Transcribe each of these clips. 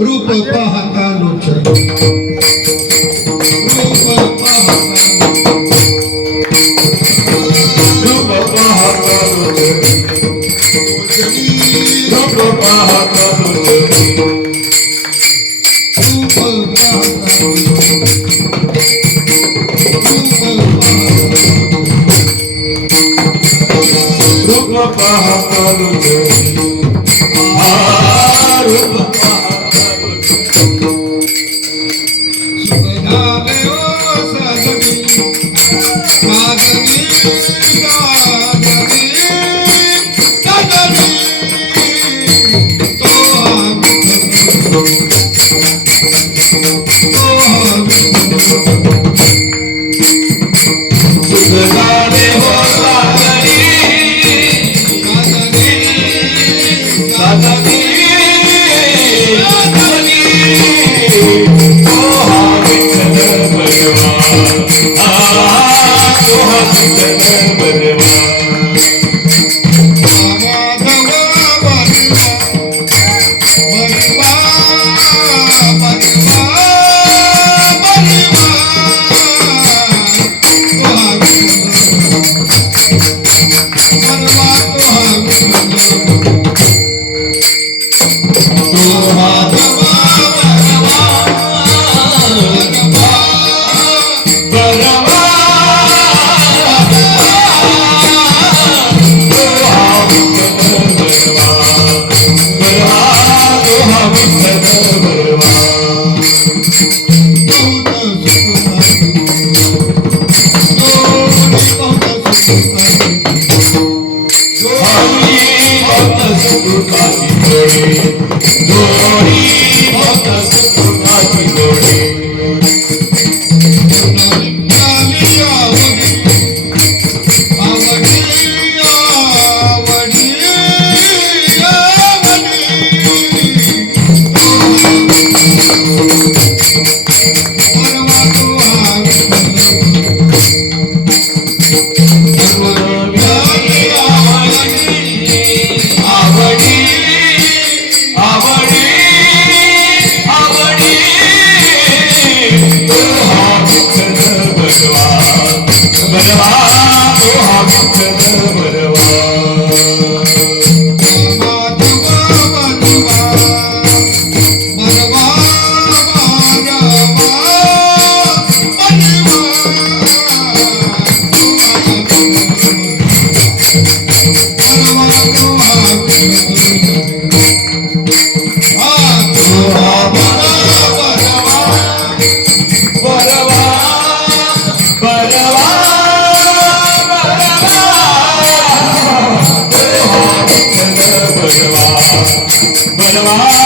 रूप पाहता लोचन परवा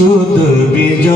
शुद्ध बीज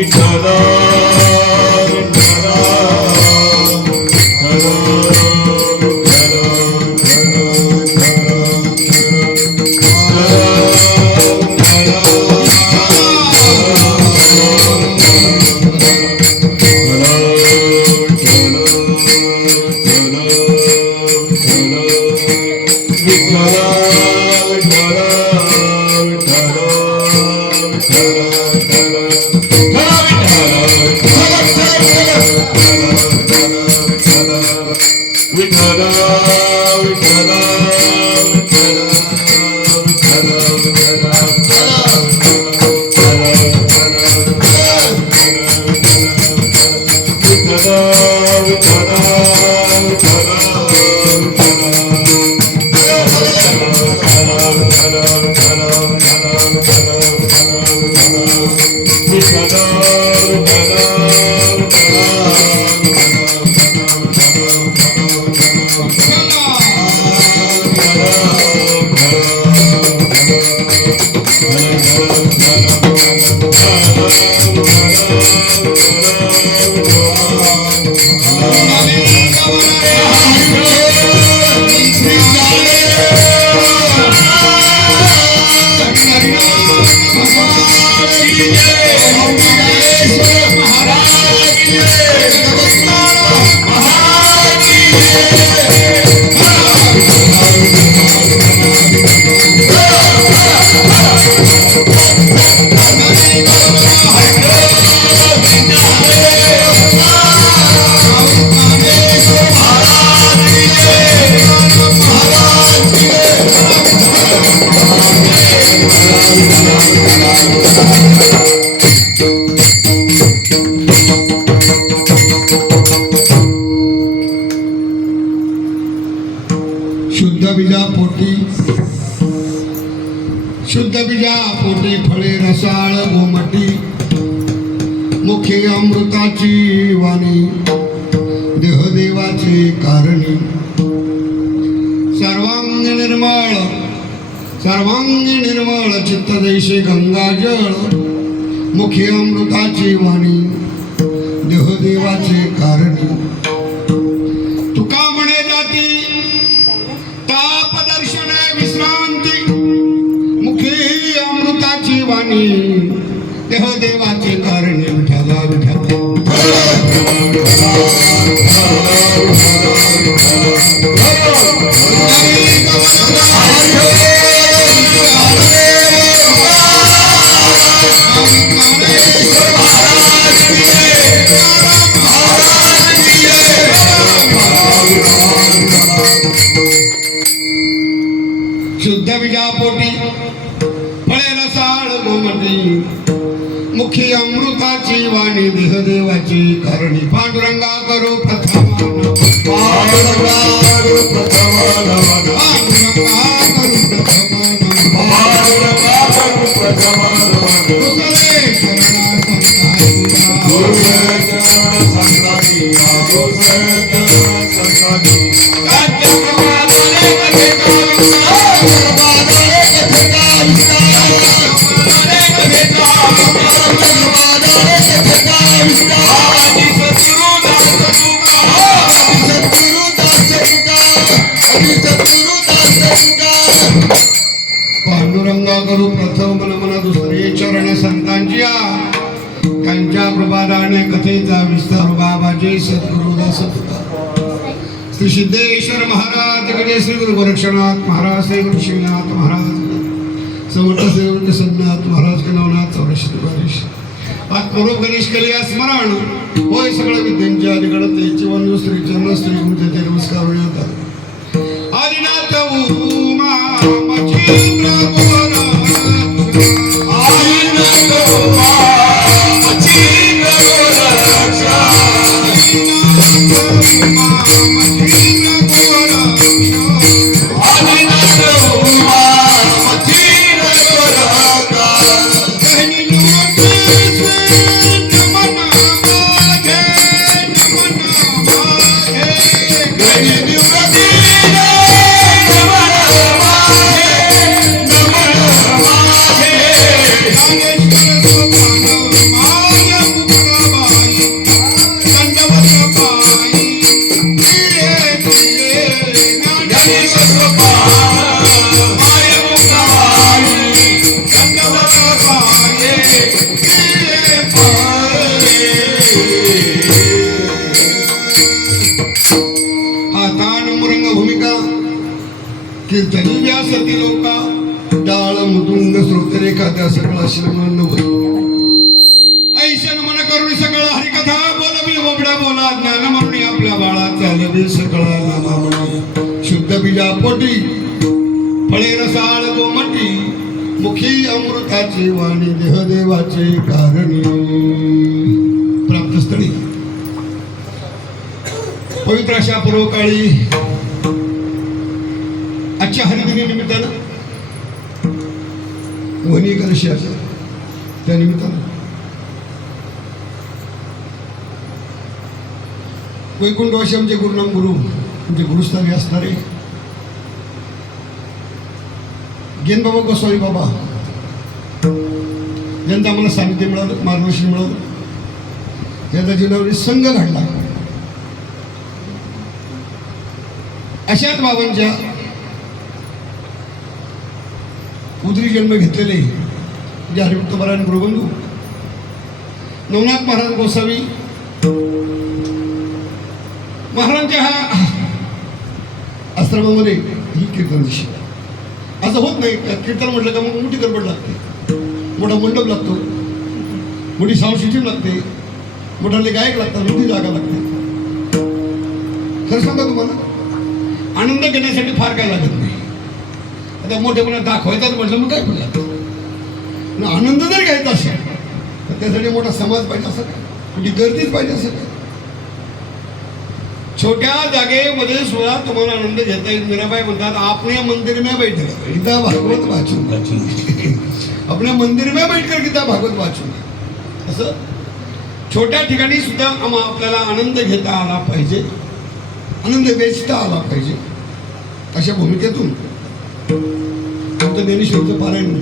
विठ्ठला शुद्ध बीजा पोटी फळे रसाळ गोमटी मुखे अमृताची वाणी देहदेवाचे कारणी सर्वांगी निर्मळ चित्तदेशे गंगाजळ मुखे अमृताची वाणी देहदेवाचे कारणी तुका म्हणे जाती ताप दर्शन विश्रांती मुखे अमृताची वाणी देहदेवाचे कारणी विठ्ठला विठ्ठला शुद्ध बीजापोटी फळे रसाळ गोमटी मुखी अमृताची वाणी देहदेवाची करणी पांडुरंगा करू प्रथमान पांडुरंगा करू प्रथमान पांडुरंगा करू प्रथमान पांडुरंगा करू प्रथमान कुसले शरणा संतानी पांडुरंगा करू प्रथम मन दुसरे चरण संतांच्या त्यांच्या प्रभादाने कथेचा विस्तार बाबाजी सद्गुरुदास श्री सिद्धेश्वर महाराज गणेश श्री गुरु गोरक्षनाथ महाराज श्री गुरु शिवनाथ महाराज समर्थ श्री गुरु संनाथ महाराज के नवनाथ चौरश्री बारिश आत्मरूप गणेश कलिया स्मरण होय सगळं विद्यांच्या अधिकडते जीवन श्री चरण श्री गुरुचे नमस्कार होण्यात आदिनाथ उमा मच्छिंद्र गोरा आदिनाथ उमा मच्छिंद्र गोरा आदिनाथ उमा मच्छिंद्र गोरा आदिनाथ उमा मच्छिंद्र गोरा कहनी नमस्ते नमन मागे कहनी निवृत्ति कीर्तनी व्यासती लोका डाळ मुदुंग श्रोतरेखा त्या सगळा श्रमण होई ऐशन मन करून सगळा हरिकथा बोलवी ओबडा बोला ज्ञान म्हणून आपल्या बाळाचा लवे सगळा नामा म्हणून शुद्ध बीजा पोटी फळे रसाळ गोमटी मुखी अमृताची वाणी देहदेवाचे कारणी प्राप्तस्थळी पवित्र अशा पूर्वकाळी आजच्या हरिदिनी निमित्तानं वनी एकादशी असेल त्या निमित्तानं वैकुंठवासी आमचे गुरुनाम गुरु म्हणजे गुरुस्थानी असणारे गेनबाबा गोस्वामी बाबा ज्यांचं आम्हाला सानिध्य मिळालं, मार्गदर्शन मिळालं, ज्यांचा जीवनावर संघ घडला, अशाच बाबांच्या उदरी जन्म घेतलेले जे हरिभक्त परायण गुरुबंधू नवनाथ महाराज गोसावी महाराजांच्या हा आश्रमामध्ये ही कीर्तन दिशी असं होत नाही. कीर्तन म्हटलं का मग मोठी गडबड लागते, मोठा मंडप लागतो, मोठी साऊंड सिस्टीम लागते, मोठाले गायक लागतात, मोठी जागा लागते. खरं सांगा तुम्हाला आनंद घेण्यासाठी फार काय लागत नाही. आता मोठेपणा दाखवायचाच म्हटलं मग काय म्हटलं, आनंद जर घ्यायचा असेल तर त्यासाठी मोठा समाज पाहिजे असं काय, मोठी गर्दीच पाहिजे असं काय. छोट्या जागेमध्ये सुद्धा तुम्हाला आनंद घेता येईल. मीराबाई म्हणतात आपल्या मंदिर में बैठकर गीता भागवत वाचून आपल्या मंदिर में बैठकर गीता भागवत वाचून, असं छोट्या ठिकाणी सुद्धा आपल्याला आनंद घेता आला पाहिजे, आनंद वेचता आला पाहिजे. अशा भूमिकेतून आमचं ज्ञानेश्वरचं पारायण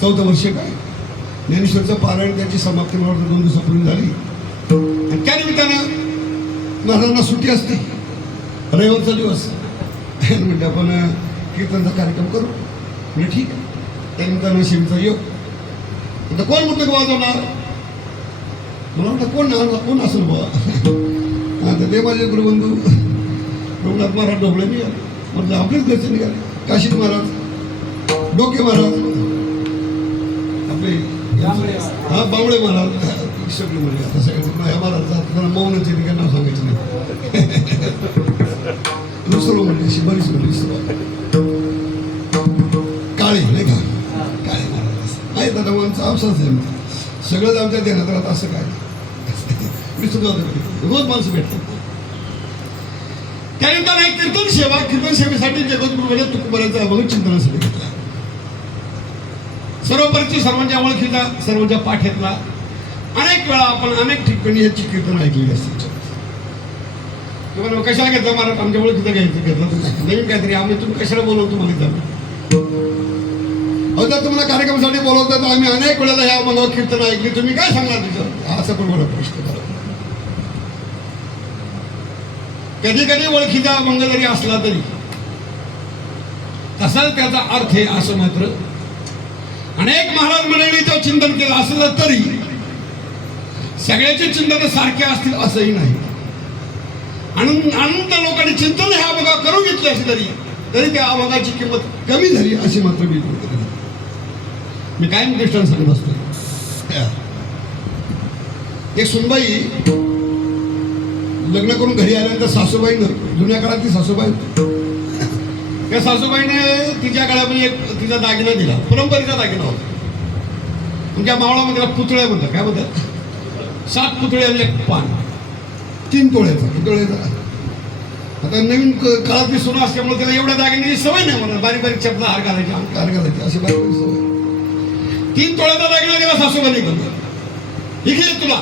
4th वर्ष काय ज्ञानेश्वरचं पारायण त्याची समाप्ती मला 2 दिवसापूर्वी झाली. आणि त्या निमित्तानं महाराजांना सुट्टी असते, रविवारचा दिवस म्हणजे आपण कीर्तनचा कार्यक्रम करू. म्हणजे ठीक आहे, त्यानिमित्तानं शिवचा योग. आता कोण म्हटलं वाजवणार, मला वाटतं कोण असेल बाबा. आता ते माझे गुरुबंधू रघुनाथ महाराज ढोबळे निघाले, म्हटलं आपलेच घरचे निघाले. काशीद महाराज, डोके महाराज, आपले बांबळे महाराज, सगळे म्हणजे आता सगळे महाराज त्यांना मौनाचे निघा नाव सांगायचं नाही. दुसरं म्हणजे बरीच काळे नाही का, काळे महाराज आहेत. आता आमचा अवसाच आहे, सगळंच आमच्या ध्यानात राहत असं काय मी सुद्धा रोज माणसं भेटतात. त्यानंतर एक कीर्तन सेवेसाठी जगद्गुरूने तुकोबारांचा अभंग चिंतनासाठी घेतला. सर्वपरिचित, सर्वांच्या ओळखीचा, सर्वांच्या पाठ्यातला. अनेक वेळा आपण अनेक ठिकाणी याची कीर्तन ऐकलेली असते. कशाला घेतलं महाराज, आमच्या ओळखीचं घेतलं नवीन काहीतरी आम्ही तुम्ही कशाला बोलवतो तुम्हाला जाणं. जर तुम्हाला कार्यक्रमासाठी बोलवतात तर आम्ही अनेक वेळेला ह्या अभंगावर कीर्तन ऐकली, तुम्ही काय सांगणार तिथं, असं पण मला प्रश्न करा. कधी कधी ओळखीचा अभंग जरी असला तरी तसाच त्याचा अर्थ आहे असं मात्र अनेक महाराज मंडळीचं चिंतन केलं असलं तरी सगळ्याचे चिंतन सारखे असतील असंही नाही. अनंत लोकांनी चिंतन ह्या अभंगा करून घेतली असली तरी त्या अभंगाची किंमत कमी झाली अशी मात्र मी कायम दृष्टांत सांगत असतो. एक सुनबाई लग्न करून घरी आल्यानंतर सासूबाईनं, जुन्या काळातली सासूबाई, त्या सासूबाईने तिच्या काळामध्ये एक तिचा दागिना दिला, परंपरेचा दागिना होता. तुमच्या मावळामध्ये त्याला पुतळ्या म्हणतात, काय म्हणतात, 7 पुतळे आणि 1 पान, 3 तोळ्याचा पुतळ्याचा. आता नवीन काळातली सुना असल्यामुळे त्याला एवढ्या दागिन्याची सवय नाही म्हणा, बारीक बारीक चपला हार घालायचे अशी बारीक सवय. 3 तोळ्याचा दागिना दिला सासूबाईने करतो, इकडे तुला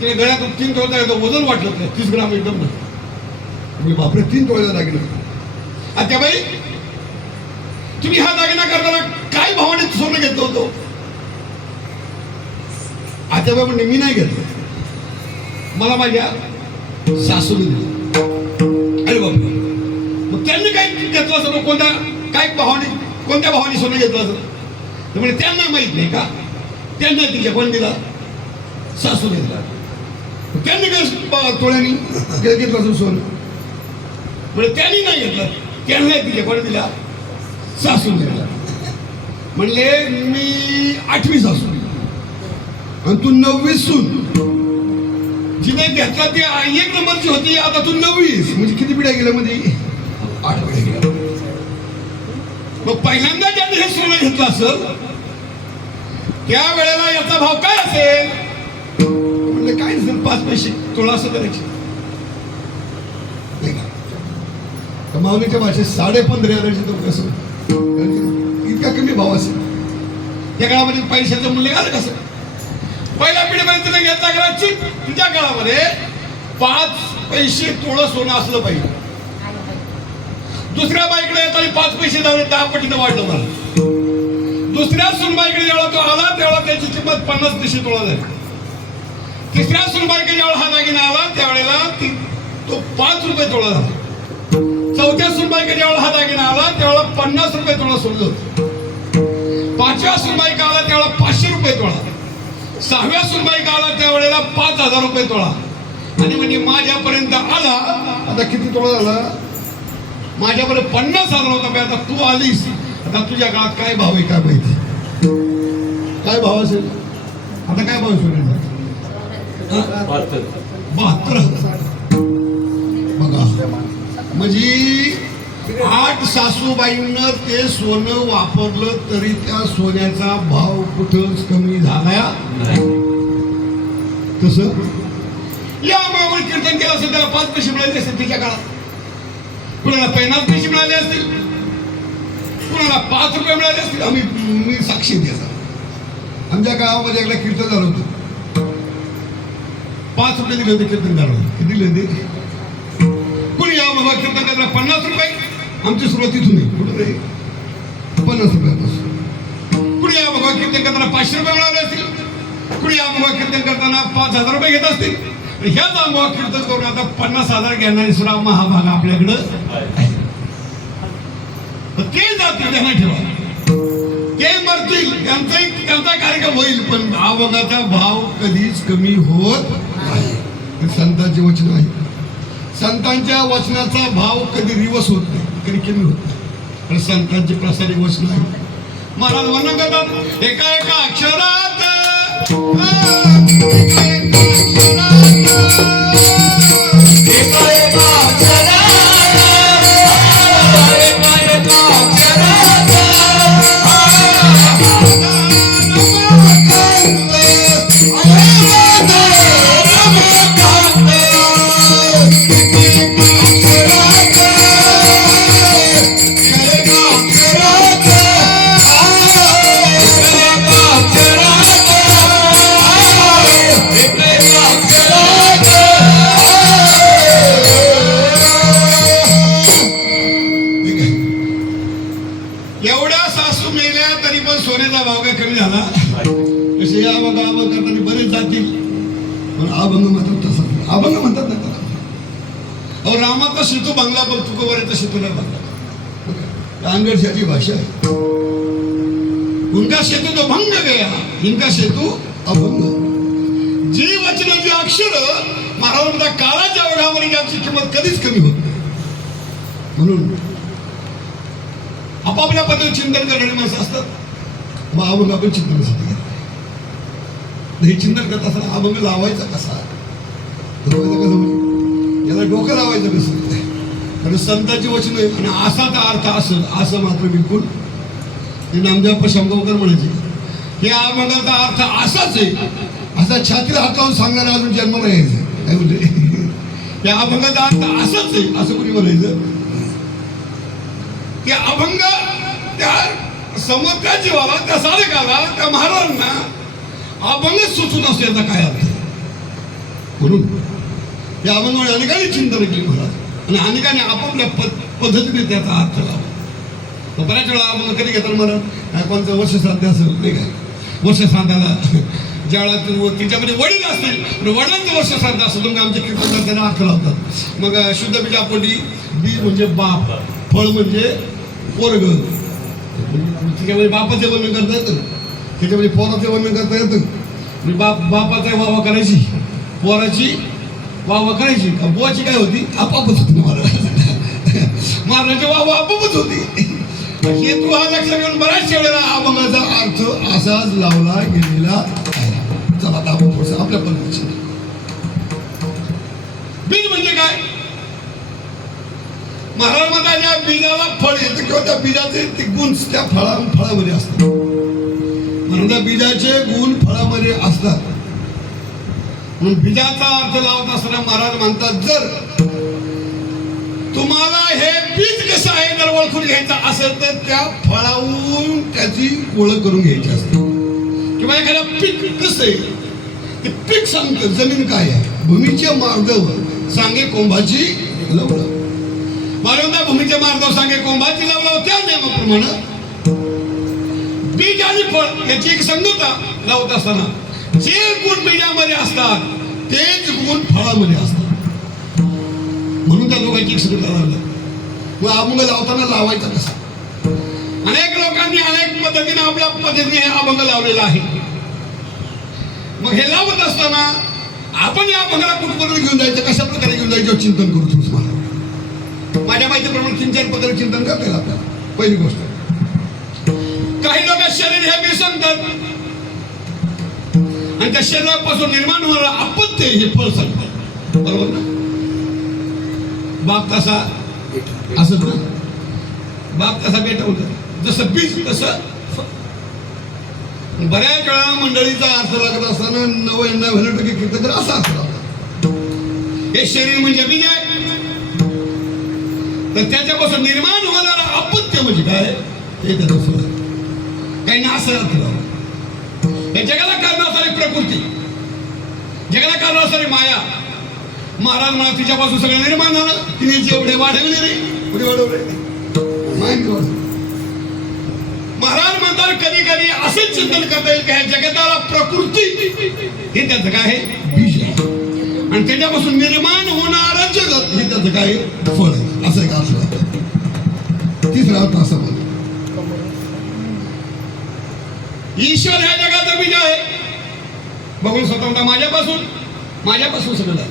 तिने गळ्यात 3 तोळ्याचा वजन वाटलं तर 30 ग्राम एकदम नाही. बापरे, 3 तोळ्याचा दागिना. आता बाई तुम्ही हा दागिना करताना काय भावाने सोनं घेतलं होतं. आता बाई म्हणजे मी नाही घेतलं, मला माझ्या सासूने दिलं. अरे बाबा, मग त्यांनी काय घेतलं असं, कोणत्या भावाने सोनं घेतलं असं तर म्हणजे त्यांना माहित नाही का, त्यांना तिच्या कोण दिला, सासूने दिला. त्यांनी काय तोळ्यानी घेतलं असं सोनं, म्हणजे त्यांनी नाही घेतलं, त्यांना तिच्या कोण दिला, सासूने दिला. म्हणले मी 8वी सासू आणि तू 9वी सून. जिने घेतला ती 1 नंबरची होती, आता तू 9वी, म्हणजे किती पिढ्या गेल्या, मध्ये 8 पिढ्या गेल्या. मग पहिल्यांदा ज्याने हे सोनं घेतलं असेल त्या वेळेला याचा भाव काय असेल, म्हणजे काय नसेल, 5 पैसे तोळा असं करायचे नाही का. माऊलीच्या भाषेत 15,500 तो कसं इतका कमी किती भाव असेल त्या काळामध्ये पैशाचं मूल्य आलं कसं पहिल्या पिढीमध्ये तिने घेतला गेला चिप तुझ्या काळामध्ये 5 पैसे तोळं सोनं असलं पाहिजे दुसऱ्या बाईकडे येताना 5 पैसे जाऊन 10 पटीनं वाढलं मला दुसऱ्या सुनबाईकडे जेव्हा तो आला तेव्हा त्याची किंमत 50 पैसे तोळा झाली तिसऱ्या सुनबाईकडे जेव्हा हा दागिना आला त्यावेळेला तो 5 रुपये तोळा झाला चौथ्या सुनबाईकडे जेव्हा हा दागिना आला त्यावेळेला 50 रुपये तोळा सोडलं होतं पाचव्या सुनबाईकडे आला त्यावेळेला 500 रुपये तोळा सहाव्या सुनबाईकडे आला त्यावेळेला 5000 रुपये तोळा आणि म्हणजे माझ्यापर्यंत आला आता किती तोळा झाला माझ्यापर्यंत 50,000 होता आता तू आलीस आता तुझ्या काळात काय भाव आहे काय माहिती काय भाव असेल आता काय भाव सोन्याचा 72,000 बघा म्हणजे 8 सासूबाईंना ते सोनं वापरलं तरी त्या सोन्याचा भाव कुठंच कमी झाला तसं या मावळ कीर्तन केलं असेल त्याला 5 पैसे मिळाले असेल तिच्या काळात कुणाला 50 पैसे मिळाले असतील कुणाला 5 रुपये मिळाले असतील मी साक्षी द्यायचा आमच्या गावामध्ये एकदा कीर्तन झालं होतं 5 रुपये दिले होते कीर्तन झालं किती दिले होते कुणी या बाबा कीर्तन करताना 50 रुपये आमची सुरुवात इथून आहे कुठं रे 50 रुपयापासून कुणी या बाबा कीर्तन करताना 500 रुपये मिळाले असतील कुणी या बाबा कीर्तन करताना 5,000 रुपये घेत असतील ह्याच आंबा कीर्तन करून आता 50,000 घेणारी सुद्धा महाभाग आपल्याकडं ते जातील त्यांना ठेवा ते मरतील त्यांचा कार्यक्रम होईल पण अभंगाचा भाव कधीच कमी होत नाही संतांचे वचन आहे संतांच्या वचनाचा भाव कधी रिवर्स होत नाही कधी कमी होत नाही पण संतांचे प्रसारित वचन आहे महाराज वर्णन करतात एका एका अक्षरात अभंग म्हणतात ना त्याला रामाचा सेतू बांगला बघ तुकोबारीचा सेतू नाही बांगला अंगडशाची भाषा आहे उनका सेतू तो भंग गया इनका सेतू अभंग जी वचनाची अक्षर महाराजांच्या काळाच्या ओघावर यांची किंमत कधीच कमी होत नाही म्हणून आपापल्या पद्धतीने चिंतन करणारी माणसं असतात मग अभंग आपण चिंतनासाठी हे चिंतन करत असताना अभंग लावायचा कसा याला डोकं लावायचं कसं कारण संतांची वचन आणि असाचा अर्थ असं मात्र बिलकुल हे नामदेव शंभवकर म्हणायचे हे अभंगाचा अर्थ असाच आहे असा छातीला हातावून सांगणारा अजून जन्माला यायचं काय म्हणजे या अभंगाचा अर्थ असाच आहे असं कोणी म्हणायचं ते अभंग त्या समोरच्या जीवाला त्या साधकाला त्या महाराजांना अभंग सुचून असतो याचा काय अर्थ म्हणून या अभंगाने अनेकांनी चिंतन केली महाराज आणि अनेकांनी आपापल्या पद्धतीने त्याचा अर्थ लावला बऱ्याच वेळा अभंग कधी घेतात महाराज कोणतं वर्ष श्राद्ध असेल नाही काय वर्ष श्राद्धाला ज्यावेळेला तिच्यामध्ये वडील असतील वडिलांचं वर्ष श्राद्ध असेल मग आमच्या कीर्तनात त्यांना अर्थ लावतात मग शुद्ध बीजापोटी बी म्हणजे बाप फळ म्हणजे पोरग त्याच्यामध्ये बापाचे वर्णन करता येतं त्याच्यामध्ये पोराचे वर्णन करता येतं बापाचा वावा करायची पोराची वावा करायची बुवाची काय होती आपापच होती महाराजांची वावा आपापच होती हे तू हा लक्षात घेऊन बऱ्याच वेळेला अभंगाचा अर्थ असाच लावला गेलेला आहे चला आता आपण थोडस आपल्या पद्धतीने बीज म्हणजे काय महाराज म्हणतात ज्या बीजाला फळ येतं किंवा त्या बीजाचे ते गुण त्या फळामध्ये असतात म्हणून त्या बीजाचे गुण फळामध्ये असतात म्हणून बीजाचा अर्थ लावत असताना महाराज म्हणतात जर तुम्हाला हे बीज कसं आहे जर ओळखून घ्यायचं असेल तर त्या फळावरून त्याची ओळख करून घ्यायची असते. किंवा एखाद्या पीक कसं आहे ते पीक सांगतं. जमीन काय आहे, भूमीच्या मार्गावर सांगे कोंबाची लवळ. मानवता भूमीच्या मार्गावर सांगे कोंबाची लवळ. त्या नियमाप्रमाणे बीज आणि फळ याची एक संगता लावत असताना जे गुण बीजामध्ये असतात तेच गुण फळामध्ये असतात. म्हणून त्या दोघांची एक संगता लावली. मग अभंग लावताना लावायचा कसा? अनेक लोकांनी अनेक पद्धतीने आपल्या पद्धतीने हे अभंग लावलेला आहे. मग हे लावत असताना आपण या अभंगाला कुठपर्यंत घेऊन जायचं, कशा प्रकारे घेऊन जायचं चिंतन करू. तुम्हाला माझ्या माहितीप्रमाणे 3-4 पद्धती चिंतन करता येईल आपल्याला. पहिली गोष्ट, काही लोक शरीर हे बी सांगतात आणि त्या शरीरापासून निर्माण होणारा अपत्य हे फळ सांगतात. बरोबर ना? बाप तसा असत ना, बाप तसा बेटा होता. जसं बीज तसं. बऱ्याच वेळा मंडळीचा अर्थ लागत असताना 99% कीर्तकर असा अर्थ लागतात. हे शरीर म्हणजे बीज आहे, तर त्याच्यापासून निर्माण होणारा अपत्य म्हणजे काय हे त्याचं फळ. काही ना असं अर्थ लावला. या जगाला कारण असणारी प्रकृती, जगाला कारण असणारी माया. महाराज म्हणा तिच्यापासून सगळं निर्माण झालं. तिने जेवढे वाढवले रे पुढे वाढवले महाराज म्हणतात कधी कधी असेच चिंतन करता येईल की ह्या जगताला प्रकृती हे त्याचं काय आहे, बीज आहे. आणि त्याच्यापासून निर्माण होणारं जगत हे त्याचं काय फळ आहे. असं एक अर्थ लागतं. तिसरा अर्थ असा बोलतो, ईश्वर ह्या जगाचं बीज आहे. बघून स्वतंत्र माझ्यापासून सगळं आहे.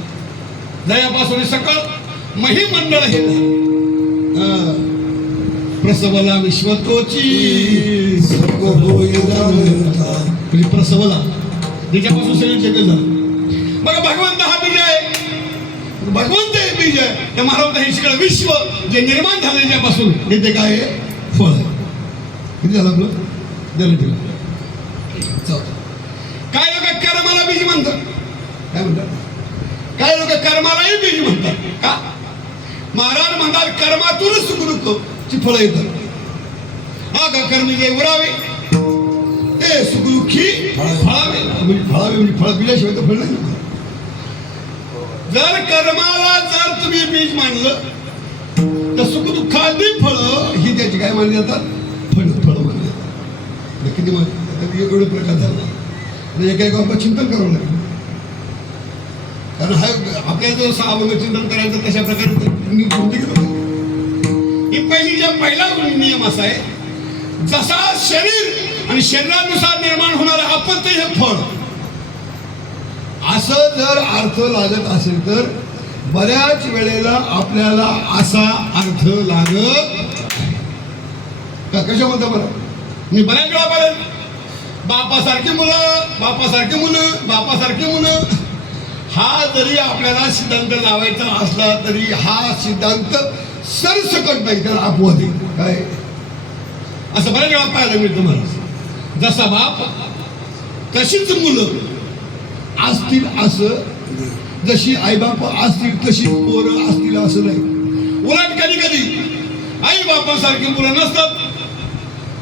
दयापासून सकळ महिमंडळ हे प्रसवला विश्वतोची सर्व म्हणजे प्रसवला त्याच्यापासून सगळं जग झालं. बघा भगवंत हा बीज आहे. भगवंत हे बीज आहे. त्या महाराज हे सगळं विश्व जे निर्माण झालं त्याच्यापासून हे ते काय आहे, फळ आहे. किती झालं आपलं दिलं ठेवलं. काय लोक कर्माला बीज म्हणतात. काय म्हणतात? काय लोक कर्मालाही बीज म्हणतात. का? महाराज म्हणतात कर्मातूनच सुखदुःखची फळं येतात. हा का कर्मी जे उरावे ते सुखदुःखी फळावे. म्हणजे फळ दिल्याशिवाय तर फळ नाही. जर कर्माला जर तुम्ही बीज मानलं तर सुखदुःखादी फळं ही त्याची काय मानली जातात, फळ मानली जातात. किती मानली एवढे प्रकार झाला. एका आपण चिंतन करावं लागेल. कारण हा आपल्याला जो अभंग चिंतन करायचं तशा प्रकारे मी कोणती केलं. ही पहिला नियम असा आहे, जसा शरीर आणि शरीरानुसार निर्माण होणारं अपत्य हे फळ. असं जर अर्थ लागत असेल तर बऱ्याच वेळेला आपल्याला असा अर्थ लागत का. कशा म्हणता बरं, मी बऱ्याच वेळा बरेल बापासारखी मुलं. हा जरी आपल्याला सिद्धांत लावायचा असला तरी हा सिद्धांत सरसकट नाही, त्याला अपवाद आहे. काय असं बऱ्याच वेळा पाहायला मिळतं. मला जसा बाप तशीच मुलं असतील असं, जशी आईबाप असतील तशी पोरं असतील असं नाही. उलट कधी कधी आई बापासारखी मुलं नसतात.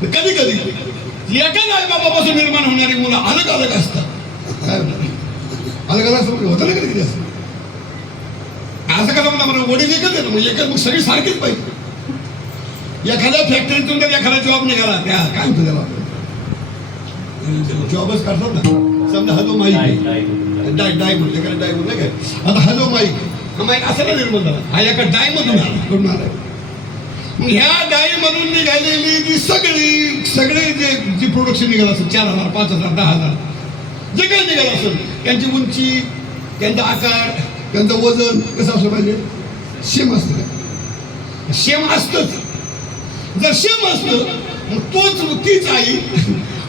कधी कधी एकाच आई बापापासून निर्माण होणारी मुलं अलग अलग असतात. काय अलग अलग असं होतं ना कधी असं. असं कसं म्हणता बरं, वडील एकच आहे ना, म्हणजे एकच, मग सगळी सारखीच पाहिजे. एखाद्या फॅक्टरीतून जर एखादा जॉब निघाला, त्या काय होतं त्याला जॉबच काढतात ना. समजा हा जो माईक डाय म्हणते काय, डाय म्हणलं काय, आता हा जो माईक असा ना निर्माण झाला, हा एका डाय मधून आला. मग ह्या डाय मधून निघालेली जी सगळे जे प्रोडक्शन निघालं असेल, 4,000, 5,000, 10,000 जे काही निघालं असेल, त्यांची उंची, त्यांचा आकार, त्यांचं वजन कसं असलं पाहिजे, सेम असतं. सेम असतंच. जर सेम असतं मग तीच आई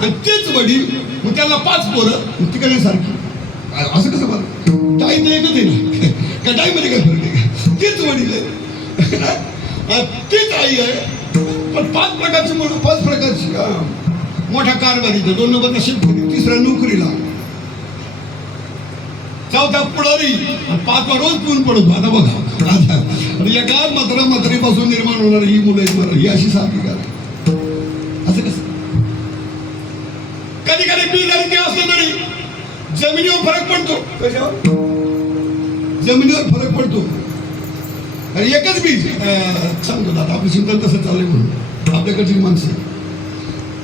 आणि तेच वडील, मग त्याला 5 पोरं, मग तिकडे सारखी. असं कसं बरं, डाई तर एकच आहे ना. का डाईमध्ये काय फरक आहे? तेच वडील आहे, तेच आई आहे, पण 5 प्रकारची मुलं, 5 प्रकारची. मोठा कारभारीचा, 2 नंबरचा शेतकरी, 3रा नोकरीला, 4था पुढारी, 5वा रोज पिऊन पडतो. आता बघा, म्हणजे एकाच म्हातारीपासून निर्माण होणार ही मुलं आहेत मला, ही अशी सारखी का असं कसं? कधी कधी बीज आणि ते असलं तरी जमिनीवर फरक पडतो. कशावर? जमिनीवर फरक पडतो. आणि एकच बीज सांगतो दादा, आपलं चिंतन तसं चाललंय म्हणून आपल्याकडची माणसं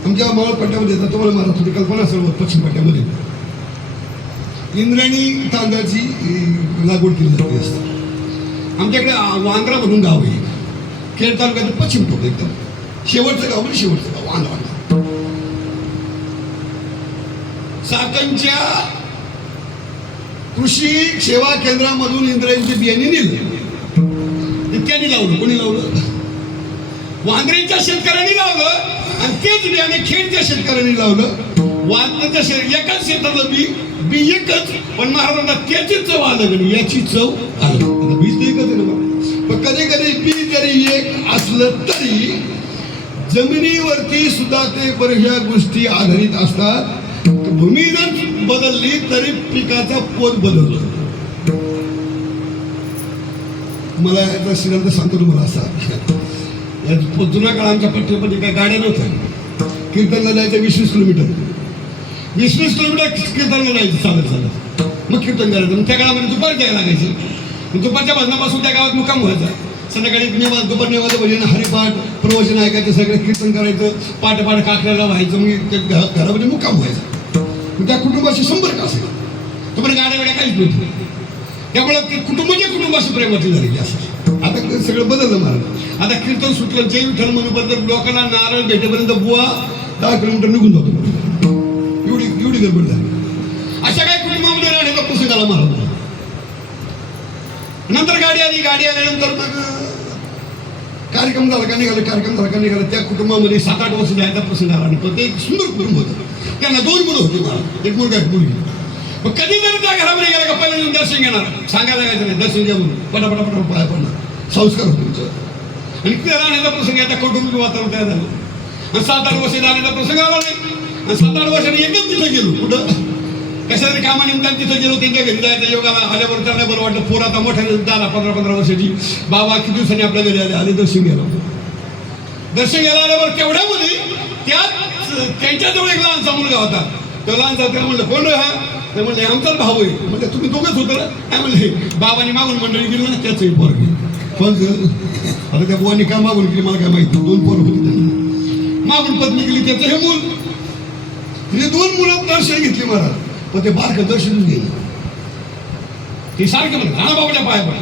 आमच्या मावळ पट्ट्यामध्ये येतात. तुम्हाला मला थोडी कल्पना असेल, पश्चिम पट्ट्यामध्ये इंद्रायणी तांदळाची लागवड केली जाते असते. आमच्याकडे वांद्रा म्हणून गाव आहे, खेड तालुक्यात पश्चिम टोक एकदम शेवटचं गाव म्हणजे शेवटचं गाव वांद्रा. साकनच्या कृषी सेवा केंद्रामधून इंद्रायणीचे बियाणे नेले. इतक्यानी लावलं. कोणी लावलं? वांद्रेच्या शेतकऱ्यांनी लावलं. आणि तेच बियाणे खेडच्या शेतकऱ्यांनी लावलं. वांद्रेच्या एकाच शेतातलं बी एकच, पण महाराजांना त्याची चव आलं, याची चव आलं. बीज तर एकच आहे ना. पण कधी कधी बीज जरी एक असलं तरी जमिनीवरती सुद्धा ते बऱ्याचशा गोष्टी आधारित असतात. भूमी जर बदलली तरी पिकाचा पोत बदलतो. मला याचा सिद्धांत सांगतो तुम्हाला असा. जुन्या काळांच्या पट्ट्यामध्ये काही गाड्या नव्हत्या. कीर्तनला जायचं 20-20 किलोमीटर, 20-20 किलोमीटर कीर्तनला जायचं चालत. मग कीर्तन करायचं. मग त्या काळामध्ये दुपारी जायला लागायचं. दुपारच्या भजनापासून त्या गावात मुक्काम व्हायचा. संध्याकाळी दुपार नेवाचं भजन, हरिपाठ, प्रवचन ऐकायचं, सगळं कीर्तन करायचं, पाठ काकड्याला व्हायचं. मग घरामध्ये मुक्काम व्हायचा. त्या कुटुंबाशी संपर्क असेल. तुम्हाला गाड्या वेड्या काहीच नव्हती. त्यामुळे ते कुटुंबाशी प्रेमाची झालेली असं. आता सगळं बदललं महाराज. आता कीर्तन सुटलं, जय विठ्ठल म्हणून लोकांना नारळ भेटेपर्यंत बुवा 10 किलोमीटर निघून जातो. एवढी गडबड झाली. अशा काही कुटुंबामध्ये राहण्याचा प्रसंग आला महाराज. नंतर गाडी आल्यानंतर मग कार्यक्रम झाला का निघाला. त्या कुटुंबामध्ये 7-8 वर्ष जायचा प्रसंग आला. आणि पण ते एक सुंदर कुटुंब होतं. त्यांना 2 मुलं होती महाराज, एक मुलगा एक मुलगी. मग कधी जरी त्या घरामध्ये गेला का पहिला येऊन दर्शन घेणार, सांगायला लागायचं नाही, दर्शन घ्या म्हणून पटापटा पाया पडणार. संस्कार होतो तुमचं. आणि ते राहण्याचा प्रसंग आता कौटुंबिक वातावरण तयार झालं. आणि 7-8 वर्ष जाण्याचा प्रसंग आला नाही. आणि 7-8 वर्षांनी एकदम तिथं गेलो. कुठं कशा तरी कामानिमित्तानं तिथं गेलो. त्यांच्या घरी जायचं योगाला आल्यावर त्यांना बरं वाटलं. पोर आता मोठ्या झाला 15-15 वर्षाची. बाबा किती दिवसांनी आपल्या घरी आले दर्शन घ्यायला आल्यावर तेवढ्यामध्ये त्यांच्याजवळ एक लहानसा मुलगा होता. तो लहानसा त्याला म्हणलं, कोण हा? ते म्हणले, आमचाच भाऊ आहे. म्हणजे तुम्ही दोघंच होतं ना? काय म्हणले, बाबांनी मागून मंडळी गेली ना, त्याचंही पोर गेली. पण आता त्या बुवांनी का मागून गेली मला काय माहिती. 2 पोरं होती त्यांना. मागून पत्नी गेली, त्याचं हे मूल. तिने 2 मुलं दर्शन घेतली महाराज. पण ते बारकं दर्शनच गेलं. ती सारखं म्हणत, जाणा बाबाच्या पाया पड.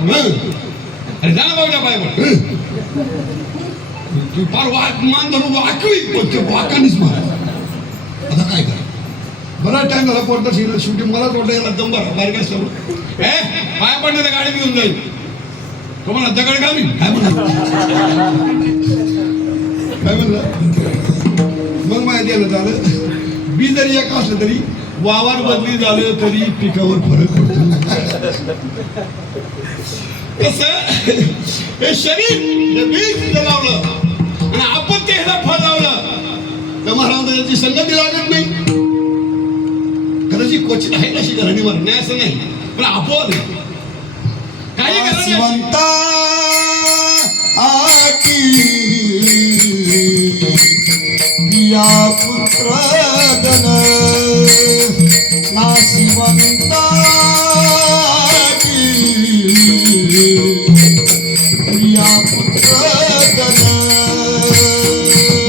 अरे जाणा बाबाच्या पाया पड. ती फार मान धरून वाकली, पण ते वाकानीच महाराज. आता काय करा. बराच टाइम झाला पोट दर्शन. शेवटी मलाच वाटलं याला दम बरा बारीक असल्यामुळे पाया पडण्याच्या गाडीत घेऊन जाईल. तुम्हाला दगड घालीन काय म्हणलं. मग माहिती देण्यात आलं, बी जरी एक असलं तरी वावर बदली झालं तरी पिकावर फरक पडतो. कसं हे शरीर बीज लावलं आणि आपण ते ह्याला फळ लावलं तर महाराज याची संगती लागत नाही. कदाचित क्वचित आहे अशी घराणी मारणे असं नाही, पण आपोआप काही नाशिवंता प्रिया पुत्र धन नाशिवंता प्रिया पुत्र धन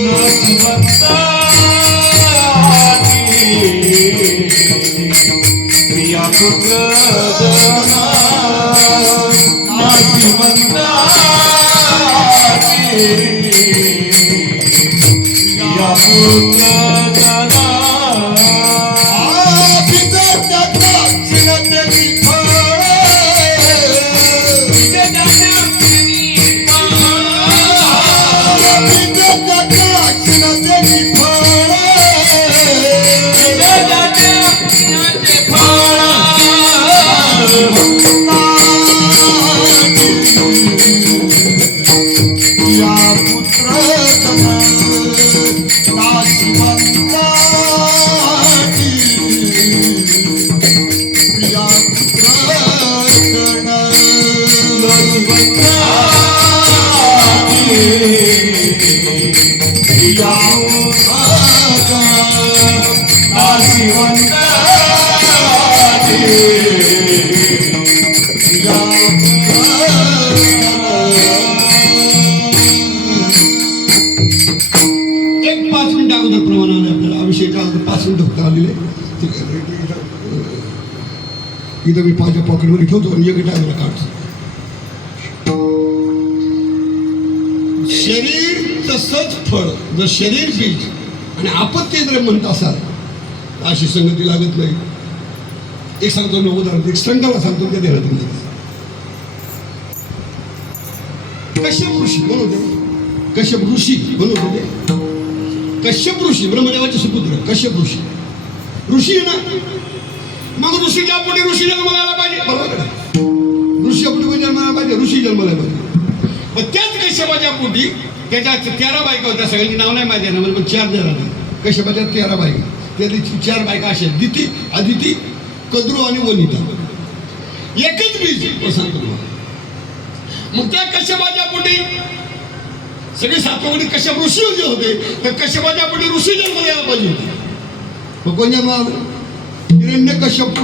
नाशिवंता प्रिया पुत्र धन नाशिवंता प्रिया पुत्र धन प्रिया पुत्र गण एक 5 मिनिट अगोदर प्रमाणाने आपल्याला अभिषेक 5 मिनिट फक्त आलेले इथं मी माझ्या पॉकेटमध्ये ठेवतो आणि एक टायमाला काढतो. शरीर तसंच फळ. जर शरीर बीज आणि आपत्ती जर म्हणत असाल तर अशी संगती लागत नाही. एक सांगतो मी उदाहरण, एक संघाला सांगतो त्या देणार तुम्ही. कश्यप ऋषी बनवते, कश्यप ऋषी बनवते, कश्यप ऋषी ब्रह्मदेवाचे सुपुत्र कश्यप ऋषी. ऋषी आहे ना, मग ऋषीच्या पोटी ऋषी जन्माला आला पाहिजे. बरोबर आहे, ऋषी पोटी जन्माला पाहिजे, ऋषी जन्माला पाहिजे. मग त्याच कश्यपाच्या पोटी त्याच्या 13 बायका होत्या. सगळ्यांची नाव नाही माहिती आहे ना, पण 4 जण आले. कश्यपाच्या 13 बायका, त्यातली 4 बायका अशा दिती, अदिती, कद्रू आणि वनिता. एकच बीज सांगतो तुम्हाला. मग त्या कश्यपाच्या पोटी सगळे सातवडी कश्यप ऋषी जे होते, तर कश्यपाच्या पोटी ऋषी जन्माला यायला पाहिजे होते. मग कोण जन्माला आलं? हिरण्यकश्यप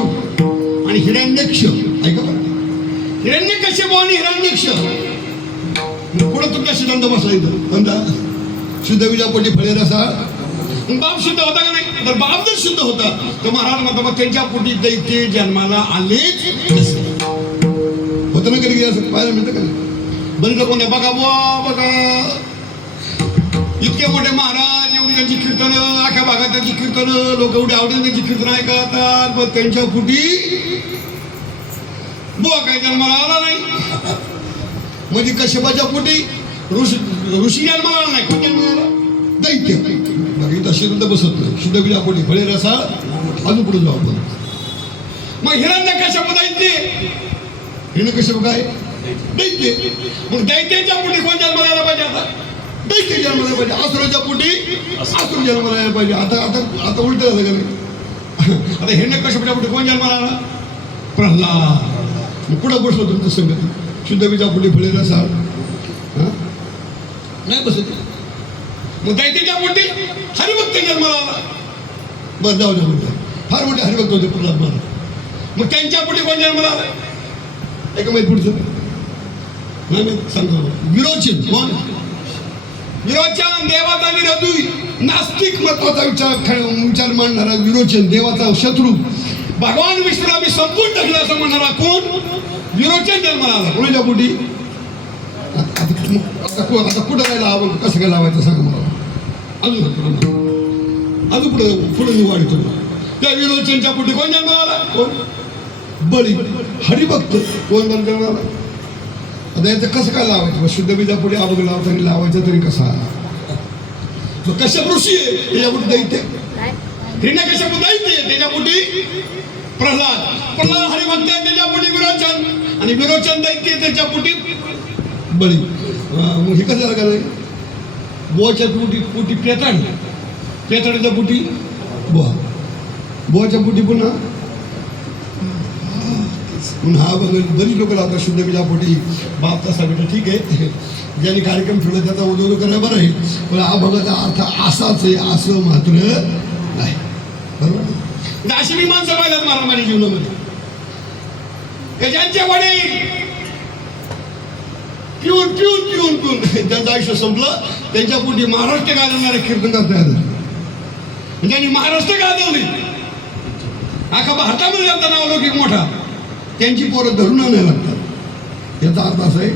आणि हिरण्यक्ष. ऐका बरं, हिरण्यकश्यप आणि हिरण्यक्ष. पुढे तुमचा सिद्धांत बसला इथं कोणता? शुद्ध बीजापोटी फळे रसा. बाप शुद्ध होता का नाही? तर बाप जर शुद्ध होता तर महाराज म्हणतो मग त्यांच्या पोटी दैत्य जन्माला आलेच होतं ना. कधी असं पाहायला मिळतं का? बरं कोण बघा बुवा बघा, इतके मोठे महाराज, एवढी त्यांची कीर्तनं, अख्या भागात त्यांची कीर्तनं, लोक एवढी आवडीने त्यांची कीर्तनं ऐकतात, पण त्यांच्या पोटी बुवा काही जन्माला आला नाही. म्हणजे कश्यपाच्या पोटी ऋषी जन्माला आला नाही. कोण जन्माला आला? दैत्य. बघा इथं शुद्ध बसत नाही. शुद्ध बीजा पोटी फळे रसा. अजून पुढे जाऊ आपण. मग हिरण्यकश्यप दैत्य, हिरण्यकश्यप काय? दैत्य. मग दैत्याच्या पोटी कोण जन्माला आला पाहिजे? आता दैत्य जन्माला पाहिजे. असुराच्या पोटी असुर जन्माला यायला पाहिजे. आता आता आता उलट झालं का नाही? आता हिरण्यकश्यपाच्या पोटी कोण जन्माला आला? प्रल्हाद. मग कुठं बसलो तुमचं संगती? शुद्ध बीजा पोटी फळे रसा नाही बसत. मग दैत्याच्या पोटी हरिभक्त जन्माला आला. बरं जाऊ द्या म्हणतात, फार मोठे हरिभक्त होते प्रल्हाद महाराज. मग त्यांच्या पोटी कोण जन्माला आला? एका माहिती पुढचं नाही मी सांगतो. विरोचन. कोण? विरोचन देवाचा विरोधी, नास्तिक महत्वाचा विचार मांडणारा विरोचन, देवाचा शत्रू, भगवान विष्णूला मी संपून टाकलं असं म्हणणारा कोण? विरोचन जन्माला आला. कोणाच्या पोटी? आता कुठं काय लावावं, कसं काय लावायचं सांगा मला. अजून पुढे मी वाढतो. त्या विरोचनच्या पोटी कोण जन्माला आला? कोण? बळी. हरिभक्त. कोण जन्माला आला? आता याचं कसं काय लावायचं? शुद्ध बीजा पुढे अभंग लावताना लावायचं तरी कसा? कश्यप ऋषी आहे त्याच्या पोटी दैत्य, हिरण्यकश्यप दैत्य त्याच्या पोटी प्रल्हाद, प्रल्हाद हरिभक्त त्याच्या पोटी विरोचन, आणि विरोचन दैत्य त्याच्या पोटी बळी. मग हे कसं झालं का नाही? बोच्या पोटी पेताड, पेताडीच्या पोटी बुवा, बुवाच्या पोटी पुन्हा हा बघ. बरीच लोक लावतात शुद्ध बीजा पोटी बाप तसा बेटा. ठीक आहे, ज्यांनी कार्यक्रम ठेवला त्याचा उद्योग करायला बरं आहे, पण हा बघाचा अर्थ असाच आहे असं मात्र नाही. बरोबर. अशी मी माणसं पाहिल्यात मला माझ्या जीवनामध्ये, ज्यांचे वडील पिऊन पिऊन पिऊन पिऊन त्यांचं आयुष्य संपलं. त्यांच्या पोटी महाराष्ट्र गाजवणारे कीर्तनकार तयार झाले. ज्यांनी महाराष्ट्र गाजवली, अख्खा भारतामध्ये त्यांचा नाव लौकिक मोठा, त्यांची पोरं धरून आणायला लागतात. याचा अर्थ असा आहे,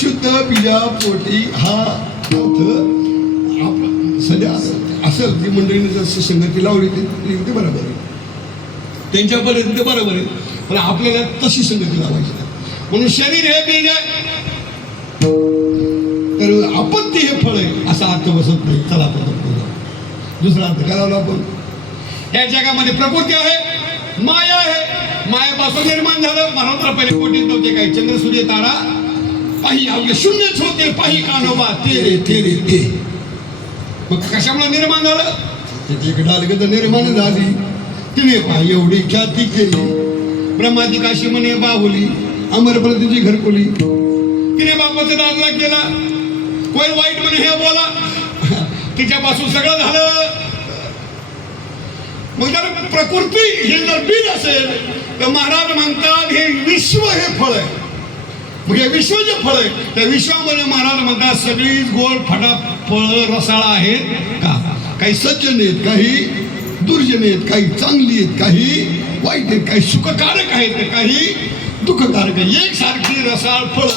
शुद्ध बीजा पोटी हा अर्थ आपला सध्या असं जी मंडळीने जर संगती लावली ते बरोबर आहे, त्यांच्यापर्यंत ते बरोबर आहे, पण आपल्याला तशी संगती लावायची नाही. म्हणून शरीर हे बीज आहे, तर आपत्ती हे फळ आहे असा अर्थ बसत नाही. चला आपण दुसरा अर्थ करावला. आपण या जगामध्ये प्रकृती आहे, माया आहे, मायापासून निर्माण झालं. म्हणून पहिले कोटीत नव्हते काही, चंद्र सूर्य तारा पाही अवघे शून्यच होते, पाही कानोबा तेरे तेरे ते. मग कशामुळे निर्माण झालं? तिकडे आलं तर निर्माण झाली. तिने पाही एवढी ख्याती केली, ब्रह्माची काशी म्हणे बाहुली, अमरप्रतीची घरकुली. तिने बापाचा दाजला केला, कोण वाईट म्हणे हे बोला, तिच्यापासून सगळं झालं. मग जर प्रकृती हे जर बीज असेल तर महाराज म्हणतात हे विश्व हे फळ आहे. म्हणजे विश्व जे फळ आहे त्या विश्वामध्ये महाराज म्हणतात सगळीच गोड फटा फळ रसाळा आहेत का. काही सज्जन आहेत, काही दुर्जन आहेत, काही चांगली आहेत, काही वाईट आहेत, काही सुखकारक आहेत, काही दुःखकारक आहे. एकसारखी रसाळ फळ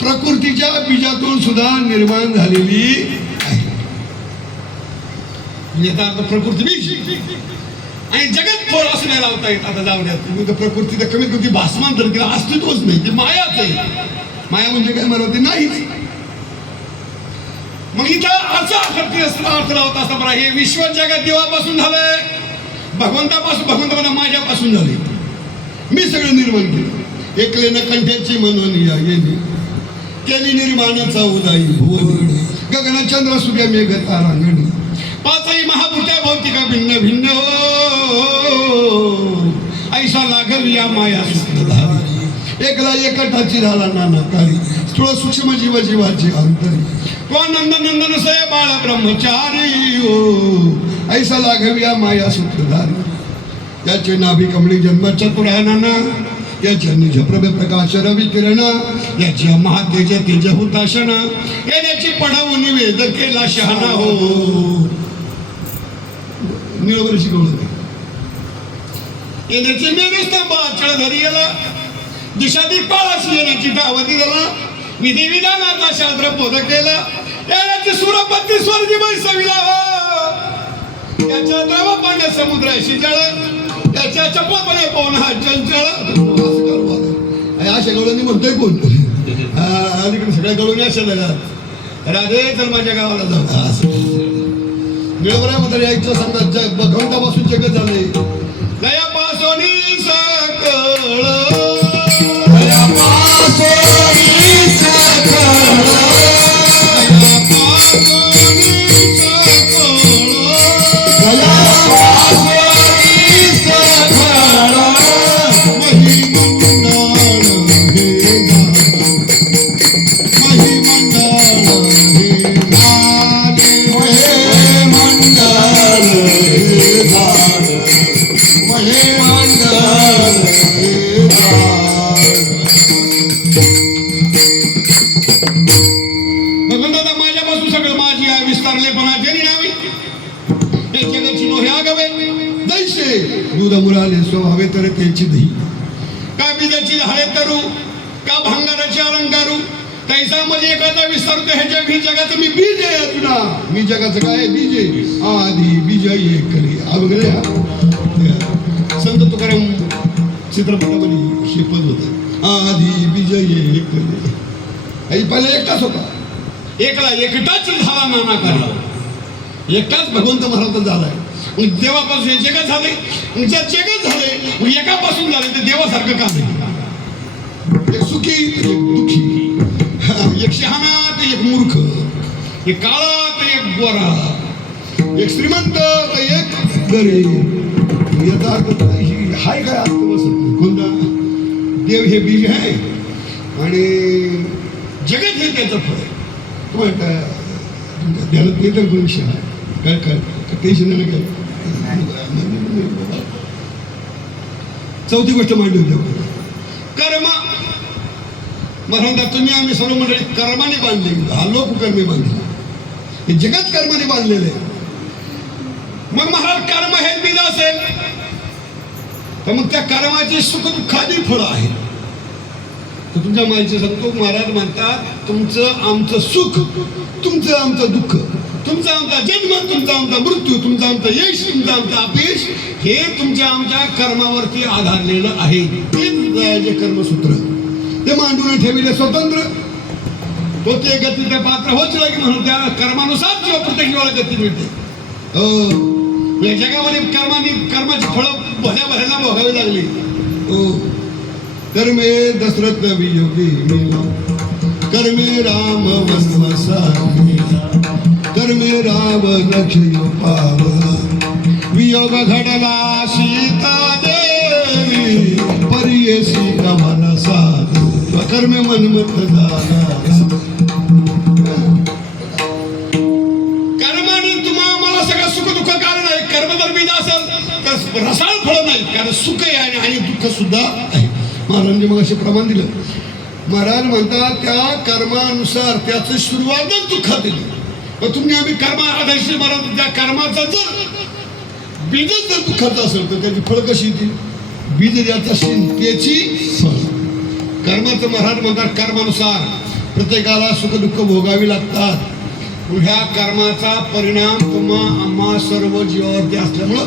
प्रकृतीच्या बीजातून सुद्धा निर्माण झालेली आहे. याचा अर्थ प्रकृती बीज आणि जगत फळ असं नाही लावता येत. आता जाऊ द्या तुम्ही तर प्रकृती तर कमीत कमी भासमांतर तिला अस्तित्वच नाही, ती मायाच आहे. माया म्हणजे काय मला ते नाहीच. मग इथं असा अर्थ लावत असता बरं हे विश्व जगत देवापासून झालंय, भगवंतापासून माझ्यापासून झाले. मी सगळं निर्माण केलं. एकलेनं कंठ्याची म्हणून या येणे केली निर्माणाचा उदाई भुवनी गगन चंद्र सूर्य मेघ तारांगणी पाचही महाभूत्या भौतिका भिन्न भिन्न ऐसा लाघवी या माया सूत्रधारी एकला एकटाची झाला नानाकारी स्थूळ सूक्ष्म जीव जीवाची अंतरी तो नंदन सय बाळ ब्रह्मचारी ऐसा लाघवी या माया सूत्रधारी याचे नाभी कमळी जन्म चतुरायनाना याच्या निज प्रभ प्रकाश रवी किरण याच्या महातेज तेज हुताशन येण्याची पढावून वेद केला शहाणा हो. निळवर शिकवलं येण्याची मेरुस्तंभ अचळ धरी गेला दिशा दिक्पाळाशी येण्याची दावती झाला विधी विधानाचा शास्त्र बोध केला येण्याची सुरपत्ती स्वर्गी बैसविला हो. याच्या द्रव पाण्या समुद्राशी जळ याच्या चपळपणे पाहून हा चंचळ अशा गवळणी म्हणतोय कोण अलीकडे सगळ्या गवळणी अशा लागतात राधे तर माझ्या गावाला जाऊ असं निळवऱ्यामध्ये यायचं समजा भगवंतापासून जगत झाले दयापासून सकळ दूध मुलाले स्वभावे तर त्याची दही का बीजाची हळे तरू का भांगाराचे अलंकारू तैसा म्हणजे एखादा विसरतो ह्याच्या भी जगाचं मी बीज आहे तुला मी जगाचं काय बीज आहे आधी बीज एक करी वगैरे संत तुकाराम चित्रपटामध्ये शिकवत होता आधी बीज एक करी पहिला एकटाच होता एकटाच झाला नाना करा एकटाच भगवंत महाराज झालाय देवापासून हे जगत झाले जर जगत झाले एकापासून झाले तर देवासारखं काम आहे. एक सुखी तर एक दुःखी एक शहाणा तर एक मूर्ख एक काळा तर एक गोरा एक श्रीमंत तर एक गरीब याचा अर्थ हाय काय अर्थ बसत नाही कोणता देव हे बीज आहे आणि जगत हे त्याचं फळ आहे. तुम्हाला ध्यानात येतं कोण विषय आहे काय टेन्शन नाही काय चौथी गोष्ट मांडली होती कर्म म्हणतात तुम्ही आम्ही सर्व मंडळी कर्माने बांधले हा लोककर्मी बांधला हे जगत कर्माने बांधलेलं आहे. मग महाराज कर्म हे बीज असेल तर मग त्या कर्माची सुख दुःखादी फळं आहेत. तर तुमच्या माहिती सांगतो महाराज म्हणतात तुमचं आमचं सुख तुमचं आमचं दुःख तुमचा आमचा जन्म तुमचा आमचा मृत्यू तुमचा आमचा यश तुमचा आमचा अपयश हे तुमच्या आमच्या कर्मावरती आधारलेलं आहे. ते कर्मसूत्र ते मांडून ठेवले स्वतंत्र तो ते गतीचे पात्र होत की म्हणून त्या कर्मानुसार किंवा प्रत्येक जीवाला गती मिळते. या जगामध्ये कर्माची फळं भल्या भल्याला भोगावी लागली. कर्मे दशरथ वियोगी कर्मे राम वनवासा कर्मे राव लक्ष्य पावला वियोग घडला सीता देवी परियसी कमला साध कर्मे मनमत झाला. कर्माने तुम्हाला मला सगळं सुख दुःख कारण आहे. कर्म जर बीज असेल तर रसाळ फळ नाही कारण सुख आहे आणि दुःख अर्थ सुद्धा आहे. महाराजांनी मग असे प्रमाण दिलं. महाराज म्हणतात त्या कर्मानुसार त्याचं सुरुवातच दुःखात दिली. मग तुम्ही आम्ही कर्म आधारित महाराज त्या कर्माचा जर बीजच जर दुःखाचं असेल तर त्याची फळ कशी येतील? बीज ज्याचं असेल त्याची फळ. कर्माचं महाराज म्हणतात कर्मानुसार प्रत्येकाला सुख दुःख भोगावी लागतात. ह्या कर्माचा परिणाम आम्हा सर्व जीवावरती असल्यामुळं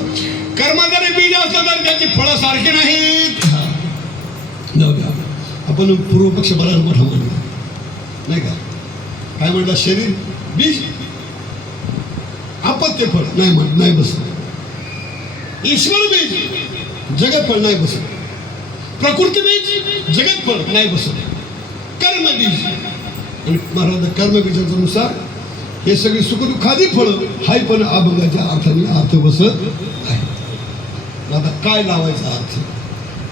कर्म जरी बीज असलं तरी त्याची फळं सारखी नाहीत. जाऊ द्या, आपण पूर्वपक्ष बराच मोठा म्हणला नाही का? काय म्हणला? शरीर बीज अपत्य फळ नाही बसत. ईश्वर बीज जगत फळ नाही बसत. प्रकृती बीज जगत फळ नाही बसत. कर्म बीज आणि महाराज कर्म बीजाच्या नुसार हे सगळे सुखदुःखादी फळं हाय पण अभंगाच्या अर्थाने अर्थ बसत आहे. आता काय लावायचा अर्थ?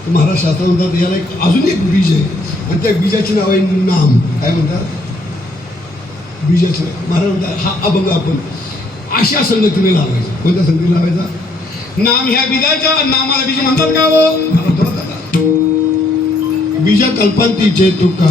महाराज शास्त्र म्हणतात याला एक अजून एक बीज आहे आणि त्या बीजाचे नाव आहे नाम. काय म्हणतात? बीजाचे महाराज म्हणतात हा अभंग आपण अशा संगतीने लावायचा. कोणत्या संगतीने लावायचा? नाम ह्या बीजाच्या नामाला बीज म्हणतात का हो? बीजा कल्पांतीचे तुका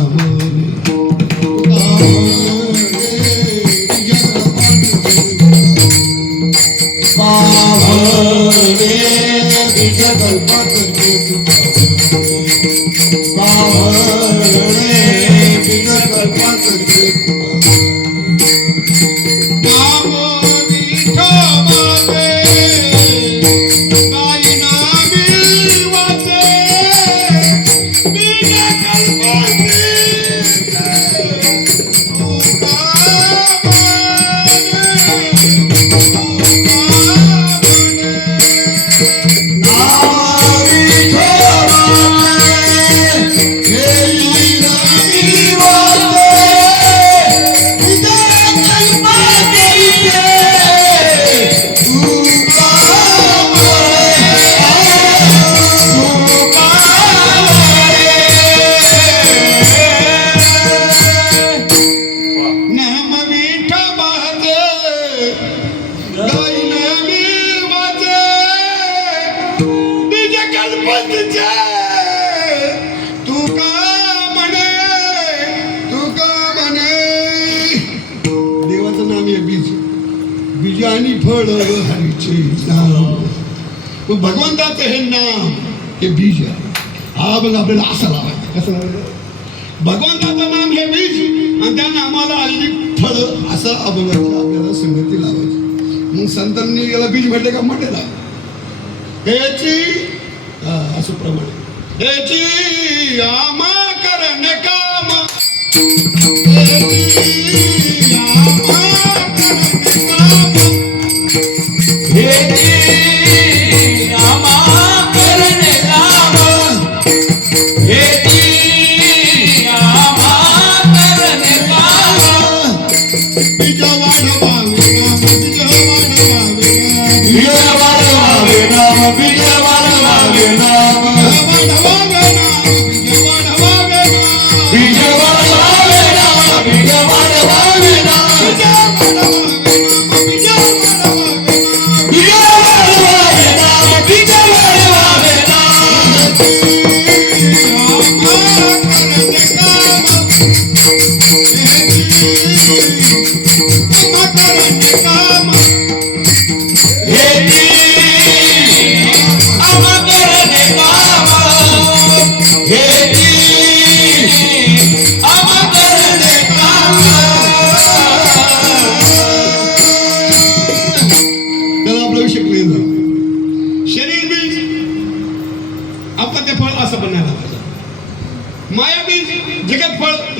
आणि फळ हरीचे नाम. भगवंताचं हे नाम हे बीज आहे. हा बघ आपल्याला असं लावायचं. कसं लावायचं? भगवंताचं नाम हे बीज आणि त्या नामाला आलेली फळ असं अभंगाची आपल्याला संगती लावायची. मग संतांनी याला बीज म्हटले का? म्हटलेला याची असं प्रमाणे याची आमा करण काम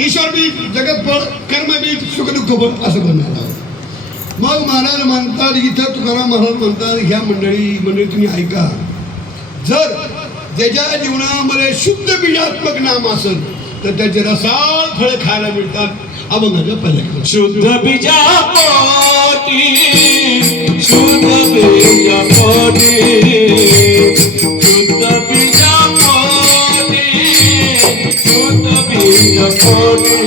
ईश्वर बीज जगत फळ कर्म बीज सुख दुःख फळ असं बनणार. मग महाराज म्हणतात इथं तुकाराम महाराज म्हणतात ह्या मंडळी तुम्ही ऐका. जर ज्याच्या जीवनामध्ये शुद्ध बीजात्मक नाम असेल तर त्याचे रसाळ फळे खायला मिळतात. अभंगाच्या पहिल्या शुद्ध बीजापोटी शुद्ध बीजापोटी शुद्ध बीजापोटी शुद्ध बीजापोटी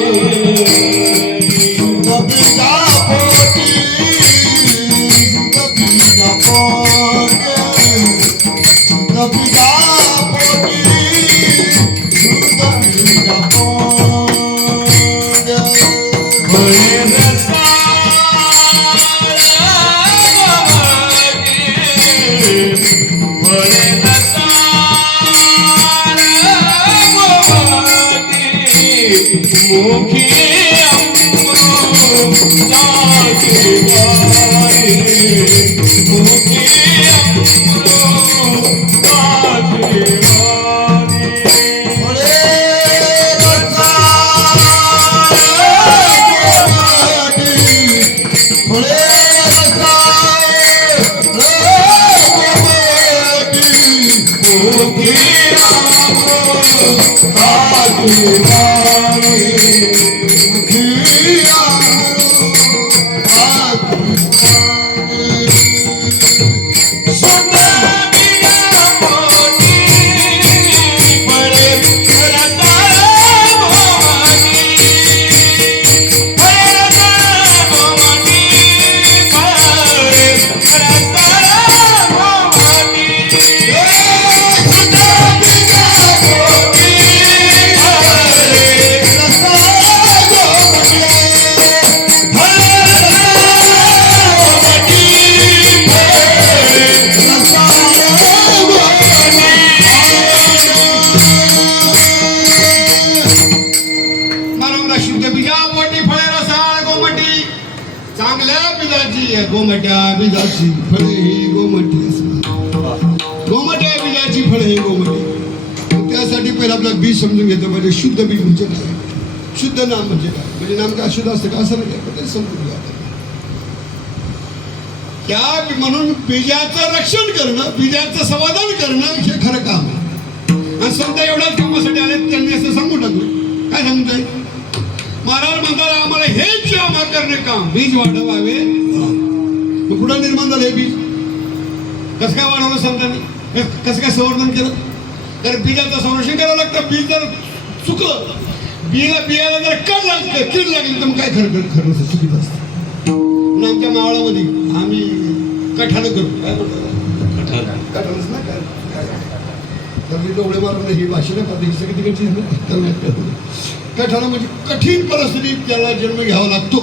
The मुखी अमृताची वाणी, मुखी अमृताची वाणी. गोमट्या बीजाची फळे ही गोमटी असतात. गोमट्या बीजाची फळे ही गोमटी. त्यासाठी पहिला आपला बीज समजून घेतो म्हणजे शुद्ध बीज म्हणजे काय, शुद्ध नाम म्हणजे काय, म्हणजे नाम काय अशुद्ध असतं का असं नाही, पण ते समजून घ्या. त्या म्हणून बीजाचं रक्षण करणं, बीजाचं समाधान करणं हे खरं काम आहे. आणि समजा एवढ्याच कामासाठी आले त्यांनी असं सांगून टाकलं. काय सांगताय महाराज म्हणतात आम्हाला हेच आम्हाला करणे काम, बीज वाढवावे. कुठं निर्माण झालं हे बीज, कसं काय वाढवलं संतांनी, कसं काय संवर्धन केलं. तर बीजाचं संरक्षण करावं लागतं. बीज जर चुकलं, बियाला जर कीड लागली तर मग काय खरं चुकीचं असतं. म्हणून आमच्या मावळामध्ये आम्ही कठानं करतो. काय म्हणतो कठानच ना काय तर मी डोळे मारून ही भाषा नाही पाहते, ही सगळी तिकडची कठानं म्हणजे कठीण परिस्थितीत त्याला जन्म घ्यावा लागतो.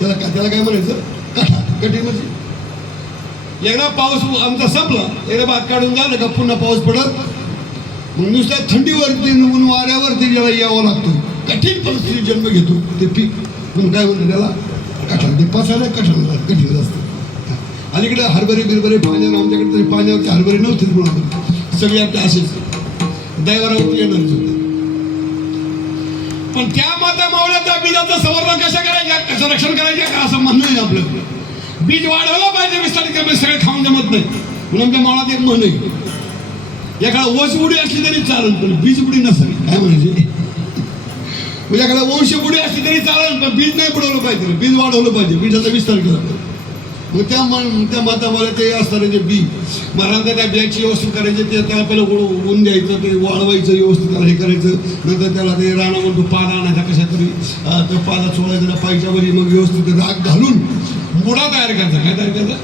त्याला काय म्हणायचं कठा, कठीण म्हणजे एकदा पाऊस आमचा संपला, एकदा भात काढून झालं का पुन्हा पाऊस पडत, मग नुसत्या थंडीवरती ऊन वाऱ्यावरती ज्याला यावं लागतो, कठीण परिस्थितीत जन्म घेतो ते पीक. म्हणून काय म्हणतो त्याला कठाण. ते पचायला कठीण असतं. अलीकडे हरभरे बिरभरे पाण्यावर, आमच्याकडे तरी पाण्यावरती हरभरे नव्हते म्हणून सगळे आपले असेच दैवारावरती येणारच होते. पण त्या माता मावळ्याच्या बीजाचं संवर्धन कसं करायचं, कसं रक्षण करायचं का असं म्हणणं आहे आपलं. बीज वाढवलं पाहिजे, विस्तारित करायला सगळे खाऊन जमत नाही. म्हणून त्या मावळात एक म्हण आहे, एखादा वंश बुडी असली तरी चालेल पण बीज बुडी नसावी. काय म्हणायचे, म्हणजे एखादा वंश बुडी असली तरी चालेल पण बीज नाही बुडवलं पाहिजे, बीज वाढवलं पाहिजे, बीजाचा विस्तार केला पाहिजे. मग त्या माता मला ते असणारे जे बी महाराज त्या बियाची व्यवस्थित करायचे, ते त्याला पहिलं ऊन द्यायचं, ते वाळवायचं व्यवस्थित, त्याला हे करायचं. नंतर त्याला ते राणा म्हणतो पाला आणायचा कशा तरी, तो पाला चोळायचा पायच्यावरी, मग व्यवस्थित राग घालून मुडा तयार करायचा. काय तयार करायचा,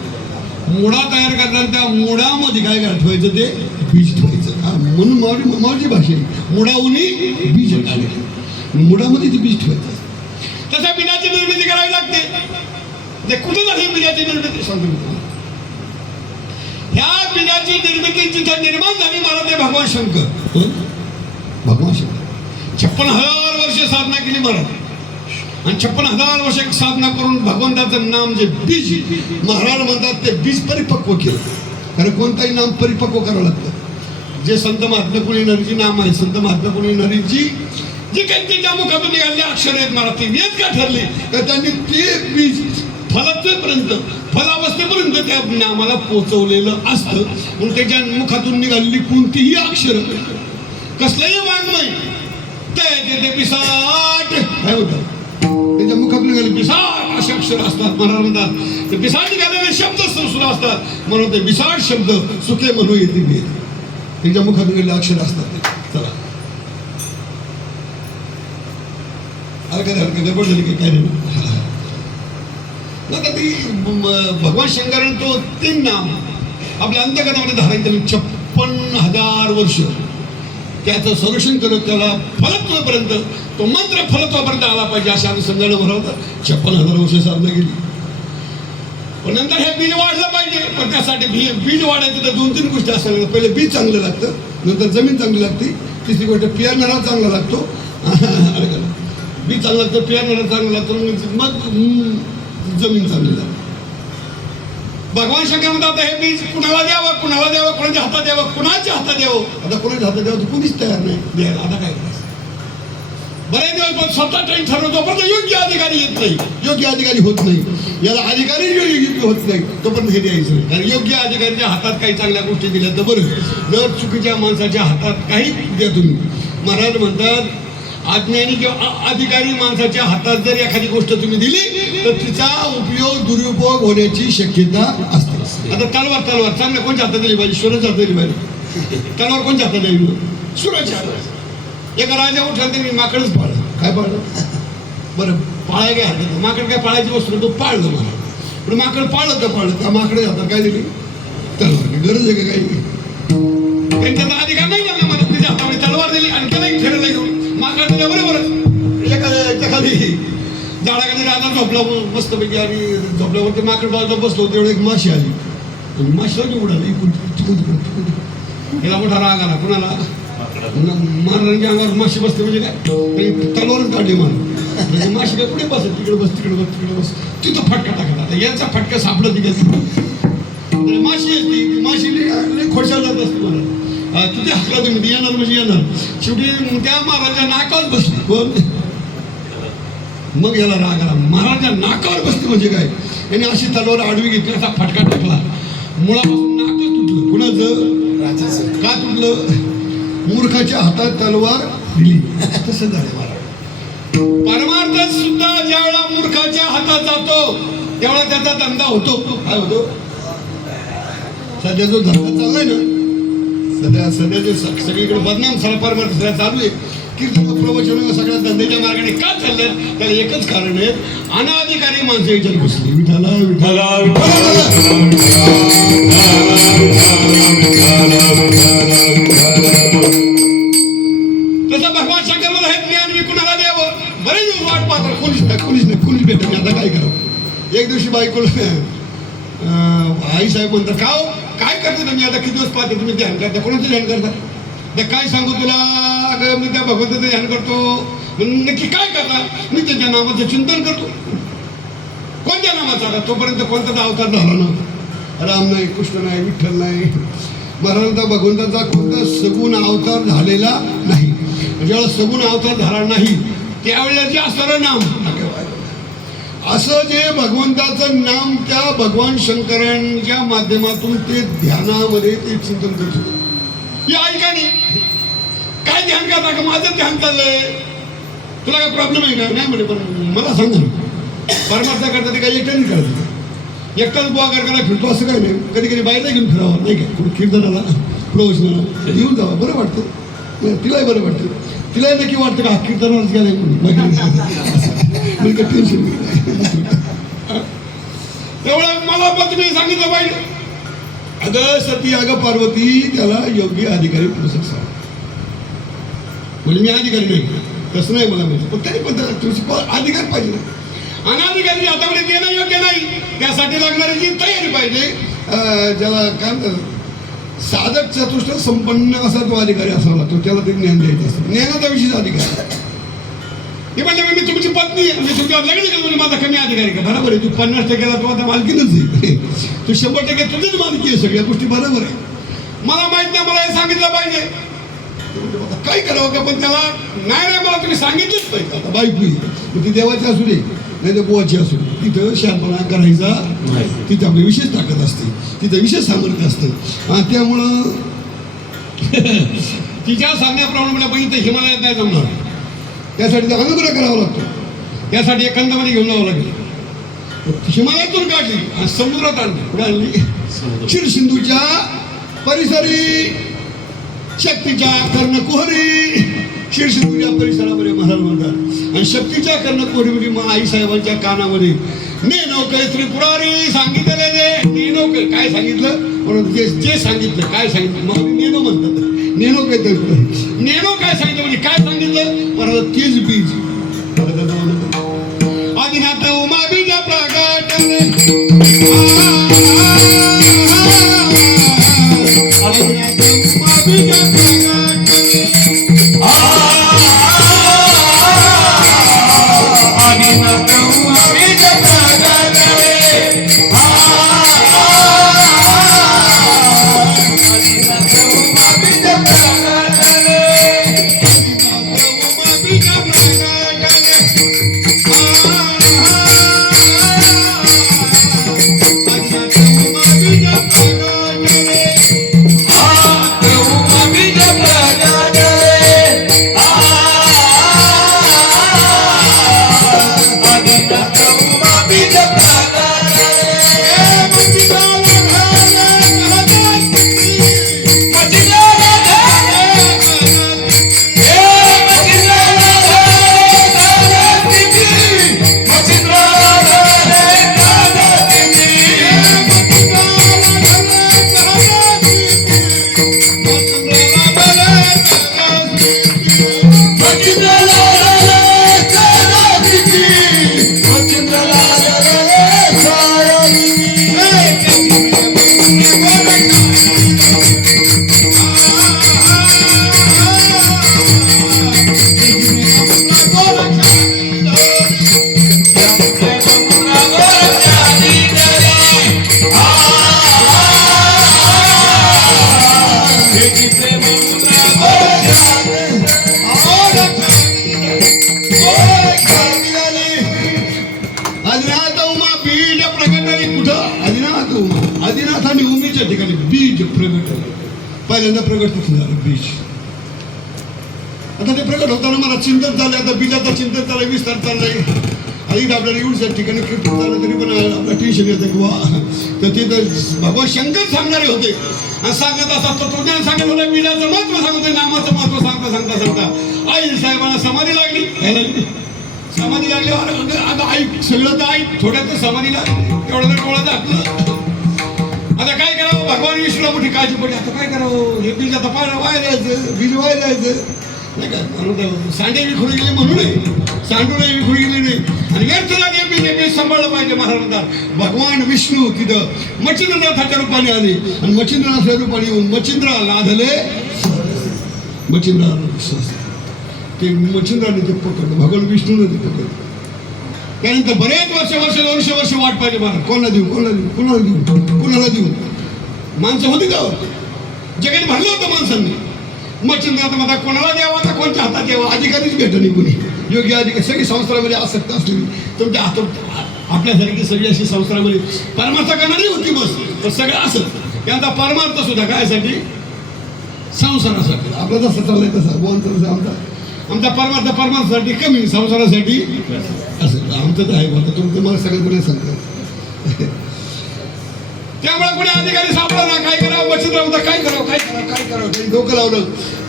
मुडा तयार करताना त्या मुडामध्ये काय काय ठेवायचं, ते बीज ठेवायचं. म्हणून मावळची भाषा आहे, मुडाऊनी बीज काढायचं, मुडामध्ये ते बीज ठेवायचं. तशा बिजाची निर्मिती करावी लागते. ते कुठे झाली बिजाची निर्मिती सांगतो. ह्या बिजाची निर्मिती जिथं निर्माण झाली मला ते भगवान शंकर, भगवान शंकर 56,000 वर्ष साधना केली महाराज. आणि 56,000 वर्ष साधना करून भगवंताचं नाम जे बीज महाराज म्हणतात ते बीज परिपक्व केलं. कारण कोणताही नाम परिपक्व करावं लागतं. जे संत महात्मा कोणी येणारीची नाम आहे, संत महात्मा कोणी येणारीची जी काही त्यांच्या मुखातून निघालेली अक्षर आहेत महाराज, ती वेद का ठरली तर त्यांनी ते बीज फलात्वेपर्यंत, फलावस्थेपर्यंत त्या नामाला पोचवलेलं असतं. म्हणून त्याच्या मुखातून निघालेली कोणतीही अक्षर, कसलंही वाङ्मय ते पिसाट काय होतं, त्याच्या मुखातून निघाले पिसाट असे अक्षर असतात. महाराज म्हणतात ते पिसाट निघालेले शब्द सुद्धा असतात. म्हणून ते पिसाट शब्द सुखे म्हणू येते वेद, त्यांच्या मुखातून निघालेले अक्षर असतात. चला हलका गडबड झाली की काय नाही. आता ती भगवान शंकराने तो 3 नाम आपल्या अंतकरणामध्ये धारण केलं. 56,000 वर्ष त्याचं संरक्षण करत त्याला फलत्वापर्यंत, तो मंत्र फलत्वापर्यंत आला पाहिजे अशा अनुषंगाने भरवतात. 56,000 वर्ष साधना केली. पण नंतर हे बीज वाढलं पाहिजे. पण त्यासाठी बीज वाढायचं तर 2-3 गोष्टी असायला लागतात. पहिले बीज चांगलं लागतं, नंतर जमीन चांगली लागते, तिसरी गोष्ट पेरणारा चांगला लागतो. बी चांगला तर पेरणारा चांगला तर मग जमीन चांगली झाली. भगवान शंकर म्हणतात हे बीज कुणाला द्यावं कुणाच्या हातात द्यावं कुणाच्या हातात द्यावं. आता कुणाच्या हातात द्यावं तर कुणीच तयार नाही द्यायला. आता काय करायचं. बरेच दिवस पण स्वतः ट्रेन ठरवतो पण योग्य अधिकारी येत नाही, योग्य अधिकारी होत नाही. याला अधिकारी योग्य होत नाही तोपर्यंत हे द्यायचं नाही. कारण योग्य अधिकाऱ्याच्या हातात काही चांगल्या गोष्टी दिल्या तर बरं. जर चुकीच्या माणसाच्या हातात काही द्या तुम्ही. महाराज म्हणतात अज्ञानी किंवा अधिकारी माणसाच्या हातात जर एखादी गोष्ट तुम्ही दिली तर तिचा उपयोग दुरुपयोग होण्याची शक्यता असते. आता तलवार चांगल्या कोणत्या हातात दिली पाहिजे? सुराच्या हातात दिली पाहिजे. तलवार कोणत्या हातात द्यावी? सुराच्या हातात. एका राजा उठला त्यांनी माकडच पाळलं. काय पाळलं? बरं पाळाय काय हरकत? माकड काय पाळायची वस्तू तो पाळलं मला. पण माकड पाळलं तर पाळलं त्या माकडे हातात काय दिली? तलवार. गरज आहे का काही? त्यांच्या तर अधिकार नाही लागला मला. त्याच्या हातामध्ये तलवार दिली आणि त्यालाही ठेवलं घेऊन माकड दिल्या बरोबरच. एखादी झाडाखाली राजा झोपला मस्तपैकी आणि झोपल्यावरती माकड बाजूला बसलो तेवढं एक माशी आली आणि माशी सगळी उडाली. याला मोठा राग आला. कुणाला? महाराजांच्या अंगावर माशी बसते म्हणजे काय? तलवारच काढली मला. माशी काय कुठे बसत? तिकडे बस तिकडे बस तिकडे बस. तिथं फटका टाकला. आता यांचा फटका सापडला तिकडे माशी असते. माशी खोडशाला जात असते मला. तुझ्या हातला तुम्ही येणार म्हणजे येणार. शेवटी त्या महाराजा नाकावर बसली. कोण? मग याला राग आला. महाराजा नाकावर बसते म्हणजे काय? याने अशी तलवार आडवी घेतली असा फटका टाकला. मुळापासून नाकच तुटलं. कुणाचं? राजाचं. का तुटलं? मूर्खाच्या हातात तलवार दिली. तसं झालं महाराज. परमार्थ सुद्धा ज्यावेळेला मूर्खाच्या हातात जातो त्यावेळेला त्याचा धंदा होतो. काय होतो? सध्या जो धंदा चाललाय ना सध्या जे सगळीकडे बदनाम सारा परमार्थ सगळ्या चालू आहे. कीर्तन प्रवचन सगळ्या धंद्याच्या मार्गाने का चाललंय? त्याला एकच कारण आहे. अनाधिकारी माणसं याच्यात घुसली. विठाला विठाला तसं भगवान शंकर मला हे ज्ञान मी कुणाला द्यावं? बरेच दिवस वाट पाहतात. कोणीच भेटत नाही. आता काय करावं? एक दिवशी बायकोला आई साहेब म्हणतात का हो काय करते तुम्ही? आता किती दिवस पाहते तुम्ही ध्यान करता? कोणाचं ध्यान करता? तर काय सांगू तुला? अगं मी त्या भगवंताचं ध्यान करतो. नक्की काय करता? मी त्याच्या नामाचं चिंतन करतो. कोणत्या नामाचा? आता तोपर्यंत कोणताच अवतार झाला ना. राम नाही, कृष्ण नाही, विठ्ठल नाही. महाराजांचा भगवंताचा कोणता सगुण अवतार झालेला नाही. ज्यावेळेला सगुण अवतार झाला नाही त्यावेळेला जे असणारं नाम असं जे भगवंताचं नाम त्या भगवान शंकरांच्या माध्यमातून ते ध्यानामध्ये ते चिंतन करत होते. हे ऐका नाही काय ध्यान करता का? माझं ध्यान चाललंय. तुला काय प्रॉब्लेम आहे का? नाही म्हणे. पण मला सांग ना परमार्थ करता ते काही एकट्याने करत. एकटाच बुवा करायला फिरतो असं काय नाही. कधी कधी बायला घेऊन फिरावं नाही काय? कुठं कीर्तनाला प्रवचनाला घेऊन जावं. बरं वाटतं. तिलाही बरं वाटतं. तिलाही नक्की वाटतं का कीर्तनालाच गेलं म्हणून टेन्शन तेवढं मला पत्नी सांगितलं पाहिजे. अगं सती अगं पार्वती त्याला योग्य अधिकारी पुरुषच सांग. म्हणजे मी अधिकारी नाही तसं नाही मला माहिती. पण तरी पण त्याला तुझी अधिकार पाहिजे. अनाधिकारी हातामध्ये देणं योग्य नाही. त्यासाठी लागणारी जी तयारी पाहिजे. ज्याला काय म्हणतात साधक चतुष्ट संपन्न असा तो अधिकारी असावा लागतो. त्याला ते ज्ञान द्यायचं असतं. ज्ञानाचा विषयच अधिकार. हे म्हणले मी तुमची पत्नी मी तुमच्यावर लग्न केलं म्हणजे माझा कमी अधिकारी का? बरोबर आहे. तू 50% तू आता मालकीनच आहे. तू 100% तुझीच मालकी आहे. सगळ्या गोष्टी बरोबर आहे. मला माहित नाही. मला हे सांगितलं पाहिजे. काय करावं का? पण त्याला नाही मला तुम्ही सांगितलंच पाहिजे. आता बायको ती देवाची असू दे नाही तर बुवाची असू दे. तिथं शहाणपणा करायचा तिथं आपली विशेष ताकद असते. तिथं विशेष सामर्थ्य असतं. त्यामुळं तिच्या सांगण्याप्रमाणे बघितलं हिमालयात नाही जमणार. त्यासाठी तर अनुग्रह करावा लागतो. त्यासाठी एक कंदामध्ये घेऊन जावं लागेल. हिमालयातून काढली आणि समुद्रात आणली. कुठे आणली? क्षीरसिंधूच्या परिसरी शक्तीच्या कर्णकुहरी. क्षीरसिंधूच्या परिसरामध्ये महाराज म्हणतात. आणि शक्तीच्या कर्णकुहरीमध्ये मग आई साहेबांच्या कानामध्ये नेनोके त्रिपुरारी सांगितलेले. नेनोके काय सांगितलं? म्हणून जे सांगितलं काय सांगितलं मग नेनो म्हणतात. नेनो काय नेनो काय सांगितलं म्हणजे काय सांगितलं? मला तेच बीज आदिनाथ उमा बीज प्रगट आदिनाथ उमा बीज प्रगट आदिनाथ उमा बीज प्रगटले कुठं? आदिनाथ उमा, आदिनाथ आणि उमेच्या ठिकाणी बीज प्रगटले. पहिल्यांदा प्रगट कुठं झालं? बीज. आता ते प्रगट होताना मला चिंतन झालं. आता बीजाचं चिंतन चाललंय, विस्तार चाललाय. आणि आपल्याला एवढ्या ठिकाणी कीर्तन झालं तरी पण आपलं टेन्शन येतं की वा. तर तिथं भगवान शंकर सांगणारे होते आणि सांगत असतात तत्वज्ञान सांगत होतं, बीजाचं महत्व सांगतोय, नामाचं महत्व सांगता आई साहेबांना समाधी लागली. समाधी लागली. आता आई सगळं तर आई थोड्यात समाधी लागली. तेवढं डोळा दाखलं. आता काय करावं? भगवान विष्णूला मोठी काळजी पडली. आता काय करावं? हे बीज आता वाया द्यायचं, बीज वाया द्यायचं नाही का? सांडे विखुरी गेले म्हणून सांडूनही विखुरी गेली नाही. आणि व्यर्थ झाले बीज सांभाळलं पाहिजे महाराजांना. भगवान विष्णू तिथं मच्छिंद्रनाथाच्या रूपाने आले आणि मच्छिंद्रनाथाच्या रूपाने येऊन मच्छिंद्र लाधले. मच्छिंद्र ते मच्छिंद्राने ते पकडलं, भगवान विष्णूने ते पकडलं. त्यानंतर बरेच वर्ष वाट पाहिजे महाराज. कोणाला देऊ? माणसं होती का? जगात भरलं होतं माणसांनी. मच्छिंद्रनाथ म्हणता कोणाला द्यावा, आता कोणत्या हातात द्यावा? अधिकारीच भेट नाही कुणी. योग्य अधिकारी सगळी संस्थांमध्ये आसक्त असलेली तुमच्या हातात आपल्यासारखी सगळी अशी संस्थांमध्ये परमार्थ करणारी होती बस. तर सगळं असत. त्यांचा परमार्थ सुद्धा कायसाठी? संसारासाठी. आपला जसं चाललंय तसा आमचा परमार्थासाठी कमी, संसारासाठी असं आमचं तर आहे. आता तुमचं मला सगळं सांगतात. त्यामुळे कोणी अधिकारी सापडला ना, काय करावं? मच्छिंद्र म्हणता काय करावं? त्यांनी डोकं लावलं.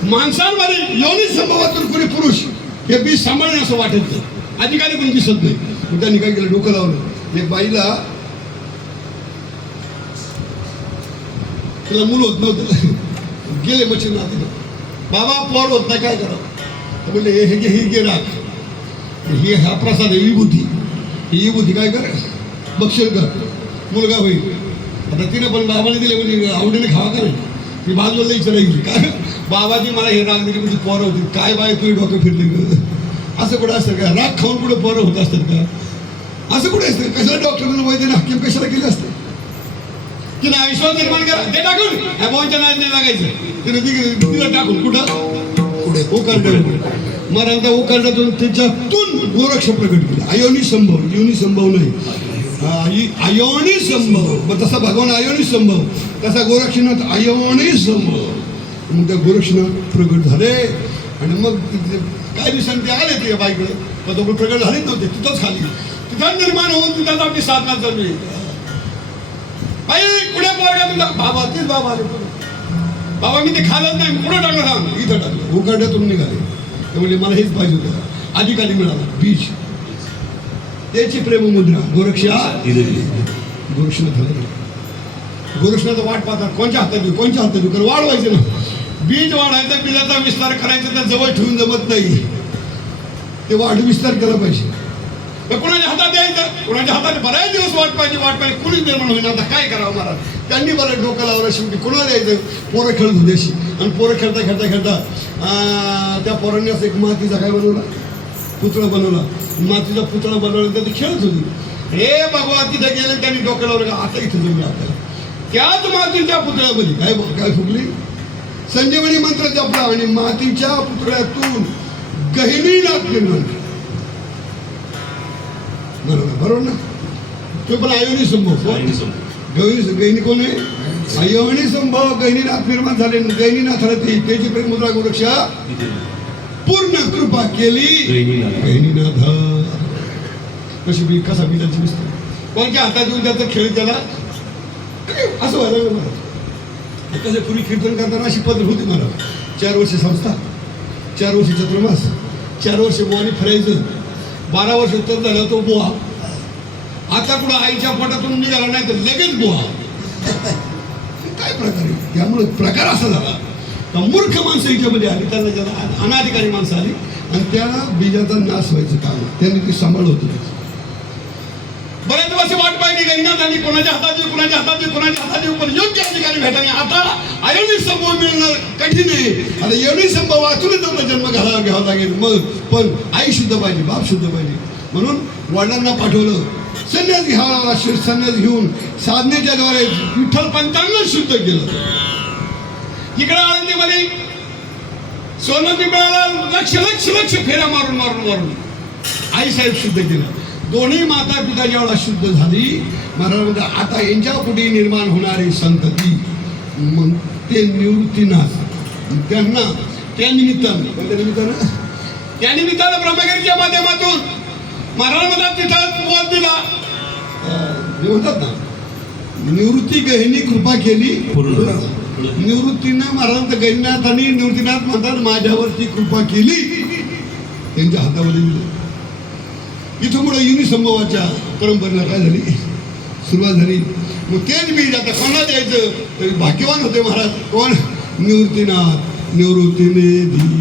माणसांमध्ये योनी संभवातून कोणी पुरुष हे बीज सांभाळणे असं वाटत नाही. अधिकारी पण दिसत नाही. त्यांनी काय केलं? डोकं लावलं. एक बाईला तिला मूल होत नव्हतं. गेले मच्छिंद्रनाथ, बाबा पोर होत नाही, काय करावं? बोलले हे घे राख, ही हा प्रसाद आहे, विभूती. ही विभूती काय कर? बक्षील कर, मुलगा होईल. आता तिने पण बाबाने दिले म्हणजे आवडीने खावा का नाही? ती बाजूला विचारायची काय बाबाजी मला हे राग दिली म्हणजे पोरं होती. काय बाय तुझी डोकं फिरली ग? असं कुठं असतं का? राग खाऊन कुठं पोरं होत असतात का? असं कुठे असतं? कशाला डॉक्टरला वैद्याने हकीम कशाला केलं असतं? तिने विश्वास निर्माण करा, ते टाकून ह्या भाऊच्या नादीने लागायचं. तिने तिला टाकून कुठं? पुढे उकरड्या. महाराजांच्या उकरड्यातून त्याच्यातून गोरक्ष प्रकट केला. अयोनी संभव, योनी संभव नाही, अयोनी संभव. मग तसा भगवान अयोनी संभव, तसा गोरक्षनाथ अयोनी संभव. मग त्या गोरक्षनाथ प्रकट झाले आणि मग काही दिवसांनी ते आले ते बाईकडे. पण तो प्रकट झालेच नव्हते. तिथंच खाली तिथं निर्माण होऊन तिथं आपली साधना चालू आहे. बाई पुढे पोरगा तुझा बाबा, तेच बाबा आले. बाबा मी ते खालच नाही, पुढे टाकलं सांग. इथं टाकलं. उकरड्यातून निघाले. त्यामुळे मला हेच पाहिजे होतं. अधिकारी मिळाला बीज. त्याची प्रेममुद्रा गोरक्षनाथ झाले. गोरक्षनाथ वाट पाहतात कोणत्या हातात देऊ, कोणत्या हातात देऊ. कारण वाढवायचं ना, बीज वाढायचं, बीजाचा विस्तार करायचा. तर जवळ ठेवून जमत नाही. ते विस्तार केला पाहिजे. तर कुणाच्या हातात द्यायचं, कुणाच्या हातात बऱ्याच दिवस वाट पाहिजे. कुणी निर्माण होईल. आता काय करावं महाराज? त्यांनी बरं डोकं लावलं. शेवटी कुणाला द्यायचं? पोरं खेळत होती अशी. आणि पोरं खेळता त्या पोरांनी असं एक मातीचा काय बनवला? पुतळा बनवला. मातीचा पुतळा बनवला. तर ती खेळत होती. हे भगवान तिथे गेले, त्यांनी डोकं लावलं का आता इथं जाऊया आपल्याला. त्याच मातीच्या पुतळ्यामध्ये काय फुगली? संजीवनी मंत्र जपला आणि मातीच्या पुतळ्यातून गहिनीनाथ निर्माण. बरोबर ना? तो पण अयोनी संभव. गहिनी कोण आहे? अयोनी संभव. गहिनीनाथ निर्माण झाले. गहिनीनाथाला त्याची प्रेममुद्रा गोरक्षा पूर्ण कृपा केली. गहिनीनाथ कशी बी कसा बीजाची दिसतो. कोणत्या हातात येऊन त्याचा खेळ त्याला काय असं व्हायला लागलं मला. कसं पूर्वी कीर्तन करताना अशी पद्धत होती मला. 4 वर्ष संस्था, 4 वर्ष चतुर्मास, 4 वर्ष बोवाने फिरायचं. 12 वर्ष उत्तर झालं तो बोहा. आता कुठं आईच्या पोटातून निघाला नाही तर लगेच बोहा. काय प्रकार आहे? त्यामुळे प्रकार असा झाला. मूर्ख माणसं याच्यामध्ये आली. त्यांना ज्याला अनाधिकारी माणसं आली आणि त्या बीजाचा नाश व्हायचं काम त्यांनी ते सांभाळलं होतं. बरेच दिवस वाट पाहिली गणिनाथ आणि कोणाच्या हातात देऊ कोणाच्या हातात देऊ कोणाच्या हातात देऊ पण योग्य अधिकारी भेटाने आता अयोनी संभव मिळणं कठीण आहे. आता एवढी संभव वाचूनच आपला जन्म घ्यावा लागेल. मग पण आई शुद्ध पाहिजे बाप शुद्ध पाहिजे म्हणून वडिलांना पाठवलं. संन्यास घ्यावा लागला. संन्यास घेऊन साधनेच्या द्वारे विठ्ठल पंचांना शुद्ध केलं. इकडे आळंदीमध्ये सोनं पिंपळाला लक्ष लक्ष लक्ष फेऱ्या मारून मारून मारून आईसाहेब शुद्ध केलं. दोन्ही माता पिता ज्यावेळेला शुद्ध झाली महाराज म्हणजे आता यांच्या पुढे निर्माण होणारी संतती मग ते निवृत्तीनाथ त्यांना त्या निमित्तानं ब्रह्मगिरीच्या माध्यमातून महाराज मला तिथं बोध दिला. म्हणतात ना निवृत्ती गहिनी कृपा केली निवृत्तीनं महाराज गहिनीनाथांनी निवृत्तीनाथ म्हणतात माझ्यावरती कृपा केली त्यांच्या हातामध्ये दिलं. इथं पुढे युनी संभवाच्या परंपरेला काय झाली सुरुवात झाली. मग तेच मी आता कोणाला द्यायचं तरी भाग्यवान होते महाराज. कोण निवृत्तीनाथ निवृत्तीने दिले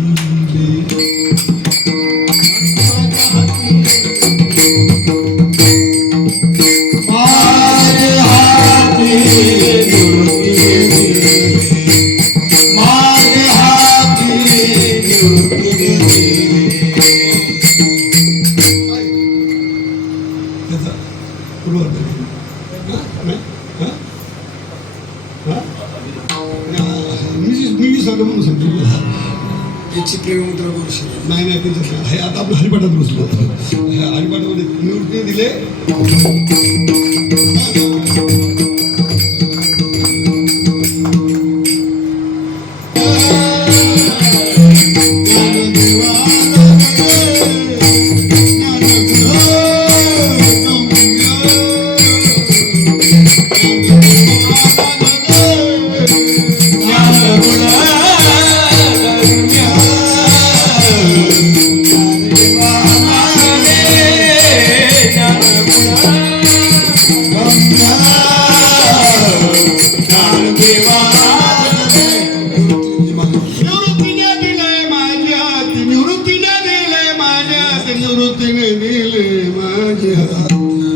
प्रेममुद्रा करू शकतो. नाही नाही त्याच्यात हे आता आपलं हरिपाठात बसलो. हरिपाठामध्ये निवृत्ती दिले.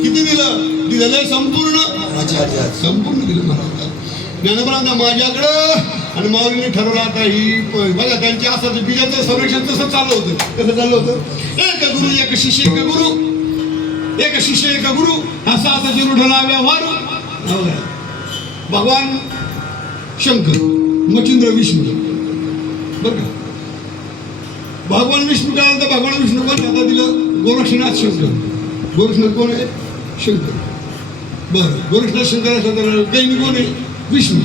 किती दिलं दिलं संपूर्ण संपूर्ण दिलं महाराज. ज्ञानोबांना माझ्याकडं आणि माऊलीने ठरवलं आता ही बघा त्यांची असं बीजाचं संरक्षण तसं चाललं होतं. कसं चाललं होतं एक गुरु एक शिष्य एक गुरु एक शिष्य एक गुरु असा असा जिरुढला व्यवहार. भगवान शंकर मच्छिंद्र विष्णू बरं का. भगवान विष्णू काय म्हणतं भगवान विष्णू कोण आता दिलं गोरक्षनाथ शंकर. गोरक्षनाथ कोण आहे शंकर. बरं गोरक्षनाथ शंकर गैनी कोण आहे विष्णू.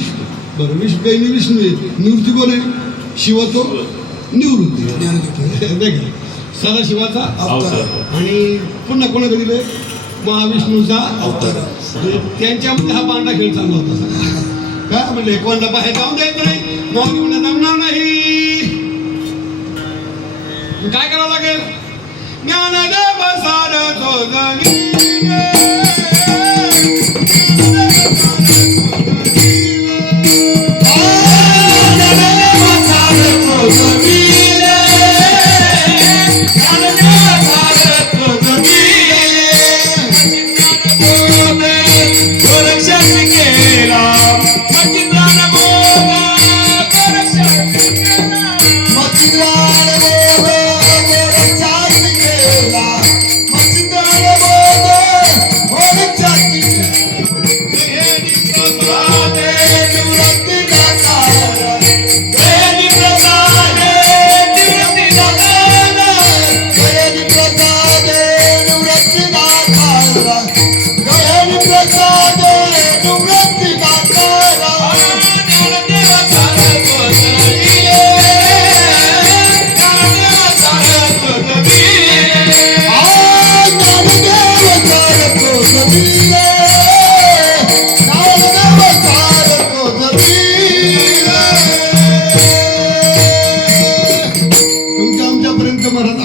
बरं गैनी विष्णू आहे. निवृत्ती कोण आहे शिव तो निवृत्ती नाही का सदाशिवाचा अवतार आणि पुन्हा कोणाकडे दिलंय महाविष्णूचा अवतार. त्यांच्यामध्ये हा पांढरा खेळ चालू होता. काय म्हणले कोणाला बाहेर जाऊन द्यायचं नाही मग म्हणलं जमणार नाही. काय करावं लागेल ज्ञानदेव सार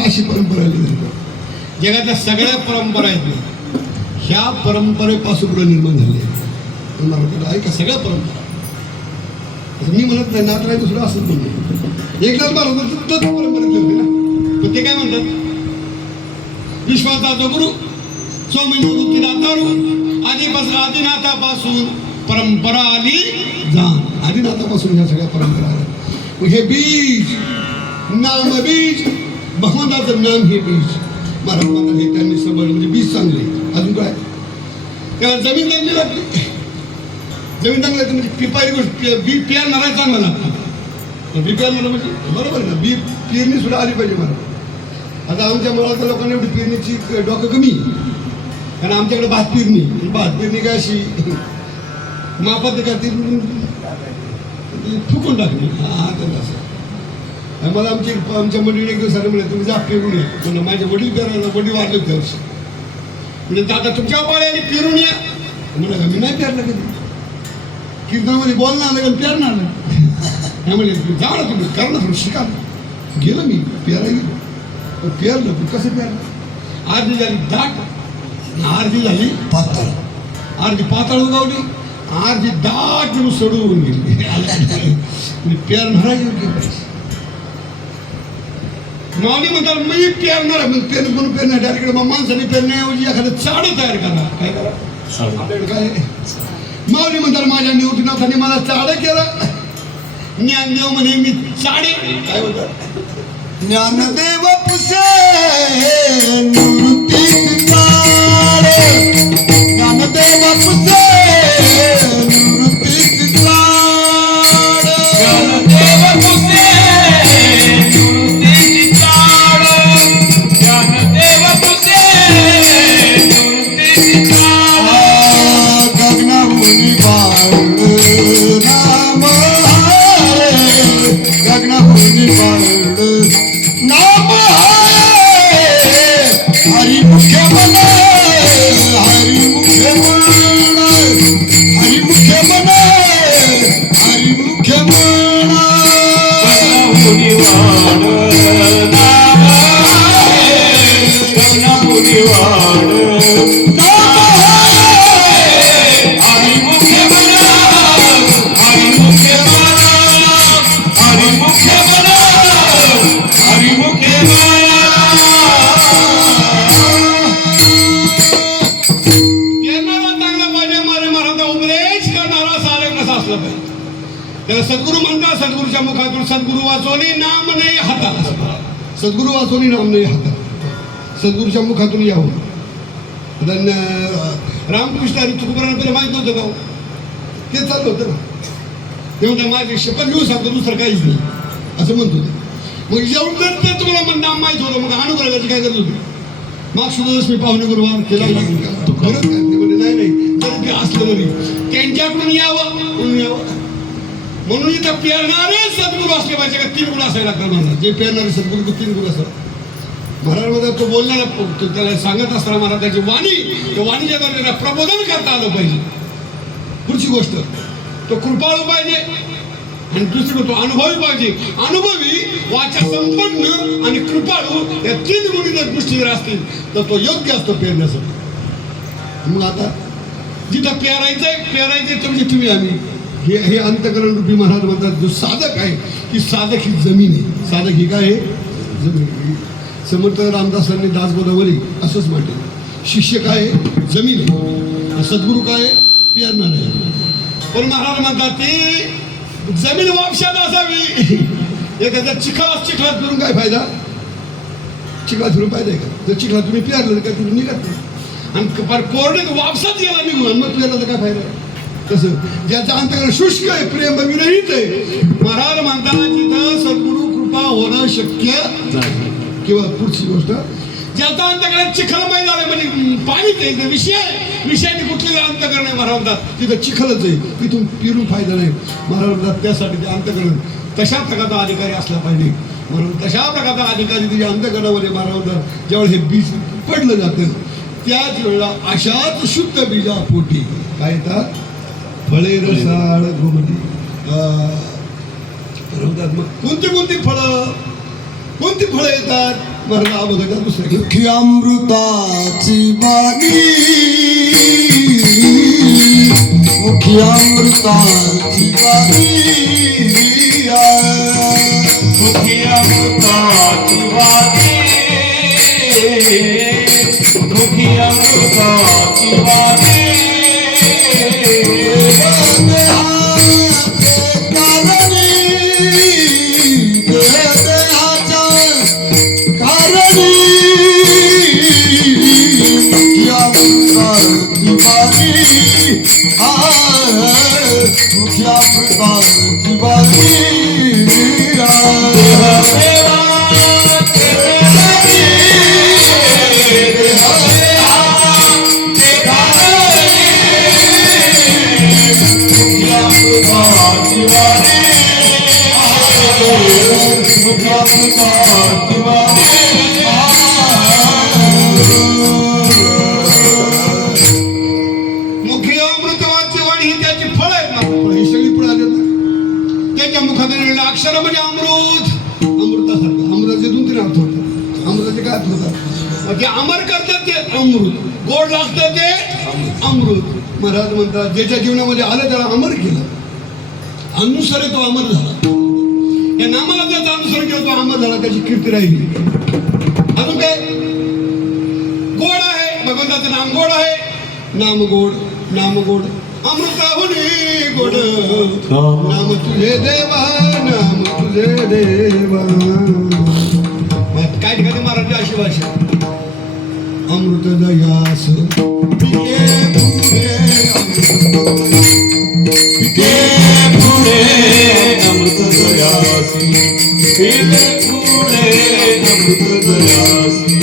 अशी परंपरा जगातल्या सगळ्या परंपरा आहेत ना ह्या परंपरेपासून पुढे निर्माण झाले मराठीला ऐका सगळ्या परंपरा. मी म्हणत नाही नात नाही दुसरं असंच म्हणतो. एकनाथ महाराज परंपरेतले होते ना पण ते काय म्हणतात विश्वाचा जो गुरु स्वामी दातारू आदिनाथापासून परंपरा आली जाण. आदिनाथापासून ह्या सगळ्या परंपरा आल्या. मग हे बीज नाम बीज भगवंताचं नाम हे बीज महाराज हे त्यांनी समजलं म्हणजे बीज चांगले. अजून काय त्याला जमीन चांगली लागली. जमीन चांगली लागते म्हणजे पिपारी गोष्ट बी पेरणारा चांगला लागतो. बी पेरणारा म्हणजे बरोबर ना बी पेरणी सुद्धा आली पाहिजे मला. आता आमच्या मुलाच्या लोकांना एवढी पेरणीची डोकं कमी कारण आमच्याकडे भात पेरणी काय अशी मापात का ती फुकून टाकली. हा तर असं मला आमच्या वडील एक दिवस म्हणले तुम्ही जा पेरून या. म्हणून माझे वडील पेरायला वडील वाढले त्या वर्षी म्हणजे आता तुमच्या पाळ्याने पेरून या. म्हणलं का मी नाही पेरलं कधी कीर्तनामध्ये बोलणार नाही पण पेरणार नाही. म्हणजे जा ना तुम्ही करा ना थोडं शिका. गेलं मी पेरायला गेलो पेरलं पण कसं पेरलं अर्धी झाली दाट अर्धी झाली पातळ. अर्धी पातळ उगावली अर्धी दाट म्हणून सोडवून गेली. पेरणारा योग्य पाहिजे. माऊली म्हणतात मी पेरणार मग म्हणून पेरणार डायरेक्ट मग माणसाने पेरण्याऐवजी एखादं चाडं तयार करा. काय करा आपल्याकडे काय माऊली म्हणतात माझ्या निवृत्तीनाथाने मला चाडं केलं. ज्ञानदेव म्हणे मी चाडे काय होतं ज्ञानदेव पुसे निवृत्तीच काळे. ज्ञानदेव पुसे निवृत्तीच काळे. ज्ञानदेव पुसे निवृत्तीच काळे. ज्ञानदेव पुसे निवृत्तीच काळे. गगनाहुनी बाळ नाम हाय. गगनाहुनी बाळ नाम हाय. हरी मुख्य मन हरी मुख्य मन हरी मुख्य मन हरी मुख्य मन. गगनाहुनी वाण नाम आहे. गगनाहुनी वाण नाम हाय. हरी मुख्य मन हरी मुख्य मन हरी मुख्य मन हरी मुख्य मन. पेरणारा चांगला पाहिजे मारे महाराज उपदेश करणारा साधक कसा असला पाहिजे. त्याला सद्गुरू म्हणतात. सद्गुरूच्या मुखातून सद्गुरू वाचवणी नाम नाही हातात. सद्गुरू वाचवणी नाम नाही हातात. सद्गुरूच्या मुखातून यावं. रामकृष्ण आणि तुकोबारांना पहिले माहीत नव्हतं का ते चाललं होतं ना. ते म्हणतात माझी शपथ घेऊ सांगतो दुसरं काहीच नाही असं म्हणत होते. मग एवढं ते तुम्हाला नाम माहीत होतं मग अनुग्रहाची काय करत होती. मग सुद्धा मी पाहुणे गुरुवार केला खरंच काय ते म्हणजे नाही तरी ते असलं तरी त्यांच्याकडून यावं म्हणून यावं. म्हणून इथं पेरणारे सद्गुरू असले पाहिजे का 3 गुण असायला लागतात महाराज. जे पेरणारे सद्गुरू 3 गुण असतात. महाराज मध्ये तो बोलणारा त्याला सांगत असताना महाराज त्याची वाणी त्या वाणीच्या द्वारे त्याला प्रबोधन करता आलं पाहिजे. पुढची गोष्ट तो कृपाळू पाहिजे आणि दुसरी तो अनुभवी पाहिजे. अनुभवी वाचा संपन्न आणि कृपाळू या 3 गुणी जर गोष्टी जर असतील तर तो योग्य असतो पेरण्यासाठी. मग आता जिथं पेरायचंय तर म्हणजे तुम्ही आम्ही हे अंतकरण रूपी महाराज म्हणतात जो साधक आहे की साधक ही जमीन आहे. साधक ही काय आहे जमीन. समर्थ रामदासांनी दासगोदावरी असंच म्हटलं. शिष्य काय आहे जमीन आहे. सद्गुरू काय आहे पेरणार आहे. पण महाराज म्हणतात ती जमीन वापशात असावी. एखाद्या चिखलात फिरून काय फायदा. चिखलात फिरून फायदा आहे का. जर चिखलात तुम्ही पेरलं का तुम्ही निघत नाही आणि कोरडे वापसात गेला निघून मग पेरला तर काय फायदा आहे. कसं ज्याचं अंतकरण शुष्क आहे प्रेम विरहित आहे. महाराज म्हणतात तिथं सद्गुरू कृपा होणं शक्य किंवा पुढची गोष्ट ज्याचा अंतकरण चिखलमय झालं म्हणजे पाणीच आहे विषयाने कुठलेलं अंतकरण आहे. महाराज म्हणतात तिथं चिखलच आहे तिथून पिरून फायदा नाही. महाराज म्हणतात त्यासाठी ते अंतकरण तशा प्रकारचा अधिकारी असला पाहिजे. म्हणून तशा प्रकारचा अधिकारी तुझ्या अंतकरणामध्ये महाराज म्हणतात ज्यावेळेस हे बीज पडलं जातं त्याच वेळेला अशाच शुद्ध बीजा पोटी काय येतात फळे रसाळ गोमटी. मग कोणती फळं येतात महाराज अवघटा दुसरं मुखी अमृताची बाणी मुखी अमृताची बाणी मुखी अमृताची वाणी मुखी अमृता शिवानी मुखी अमृतवाची वाणी ही त्याची फळ आहेत ना फळं ही सगळी फळं आली ना त्याच्या मुखातून येणारे अक्षर म्हणजे अमृत अमृतासारखं अमृताचे 2-3 अर्थ होतात अमृताचे काय अर्थ होतात मग ते अमर करतात ते अमृत गोड लागतं ते अमृत महाराज म्हणतात ज्याच्या जीवनामध्ये आलं त्याला अमर केलं अनुसरे तो अमर झाला या नामाला ज्याचं अनुसरण केलं तो अमर झाला त्याची कीर्ती राहिली अजून काय गोड आहे भगवंताचं नाम गोड आहे नाम गोड अमृताहुनी गोड नाम तुझे देवा मग काय ठिकाणी महाराज अशी भाषा अमृत दयास पिके पुढे अमृत दयासी पुढे अमृत दयासी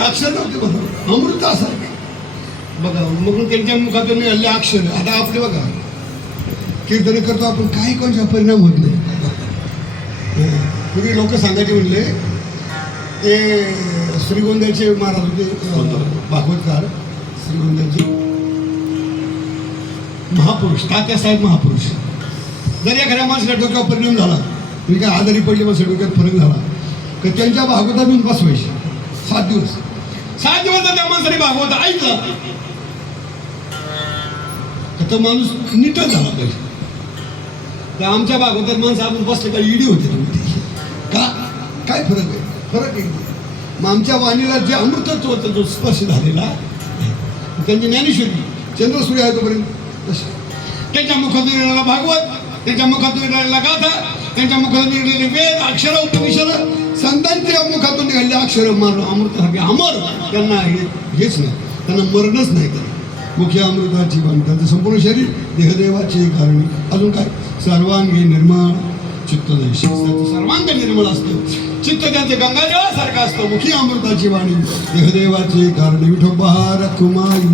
अक्षर नव्हते बघा अमृतासारखे बघा मग त्यांच्या मुखातून निघाले अक्षर आता आपले बघा कीर्तन करतो आपण काही कोणचा परिणाम होत नाही पूर्वी लोक सांगायचे म्हणले ते श्रीगोंद्याचे महाराज होते भागवतकार श्रीगोंद्याचे महापुरुष तात्यासाहेब महापुरुष जर एखाद्या माणसाला डोक्यावर परिणाम झाला तरी काय आजारी पडली माणसं डोक्यात फरक झाला तर त्यांच्या भागवतातून बसवायचे 7 दिवस जर त्या माणसाने भागवत ऐकला तर तो माणूस नीटच झाला पाहिजे तर आमच्या भागवतात माणसं आपण बसले का इडी होते का काय फरक आहे मग आमच्या वाणीला जे अमृतत्व होतं जो स्पर्श झालेला त्यांची ज्ञानेश्वरी चंद्रसूर्य आहे तोपर्यंत तसं त्यांच्या मुखातून येणारा भागवत त्यांच्या मुखातून येणाऱ्या गाथा त्यांच्या मुखातून निघालेले वेद अक्षर उपनिषद संतांच्या मुखातून निघालेले अक्षर अमृतासारखे अमर त्यांना हेच नाही त्यांना मरणच नाही त्यांना मुख्य अमृताची वाणी त्यांचं संपूर्ण शरीर देहदेवाचे कारणी अजून काय सर्वांगी निर्मळ चित्त त्यांचं सर्वांग निर्मळ असतं चित्त त्यांचं गंगाजळासारखं असतं मुखी अमृताची वाणी देहदेवाचे कारण विठोबा रखुमाई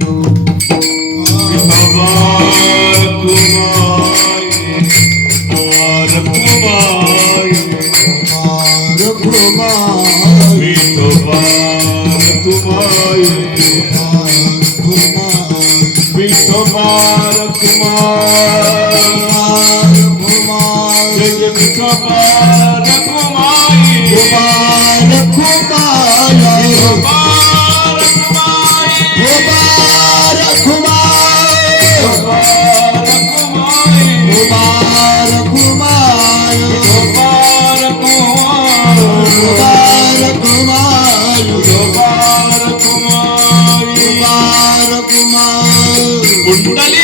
कुंडली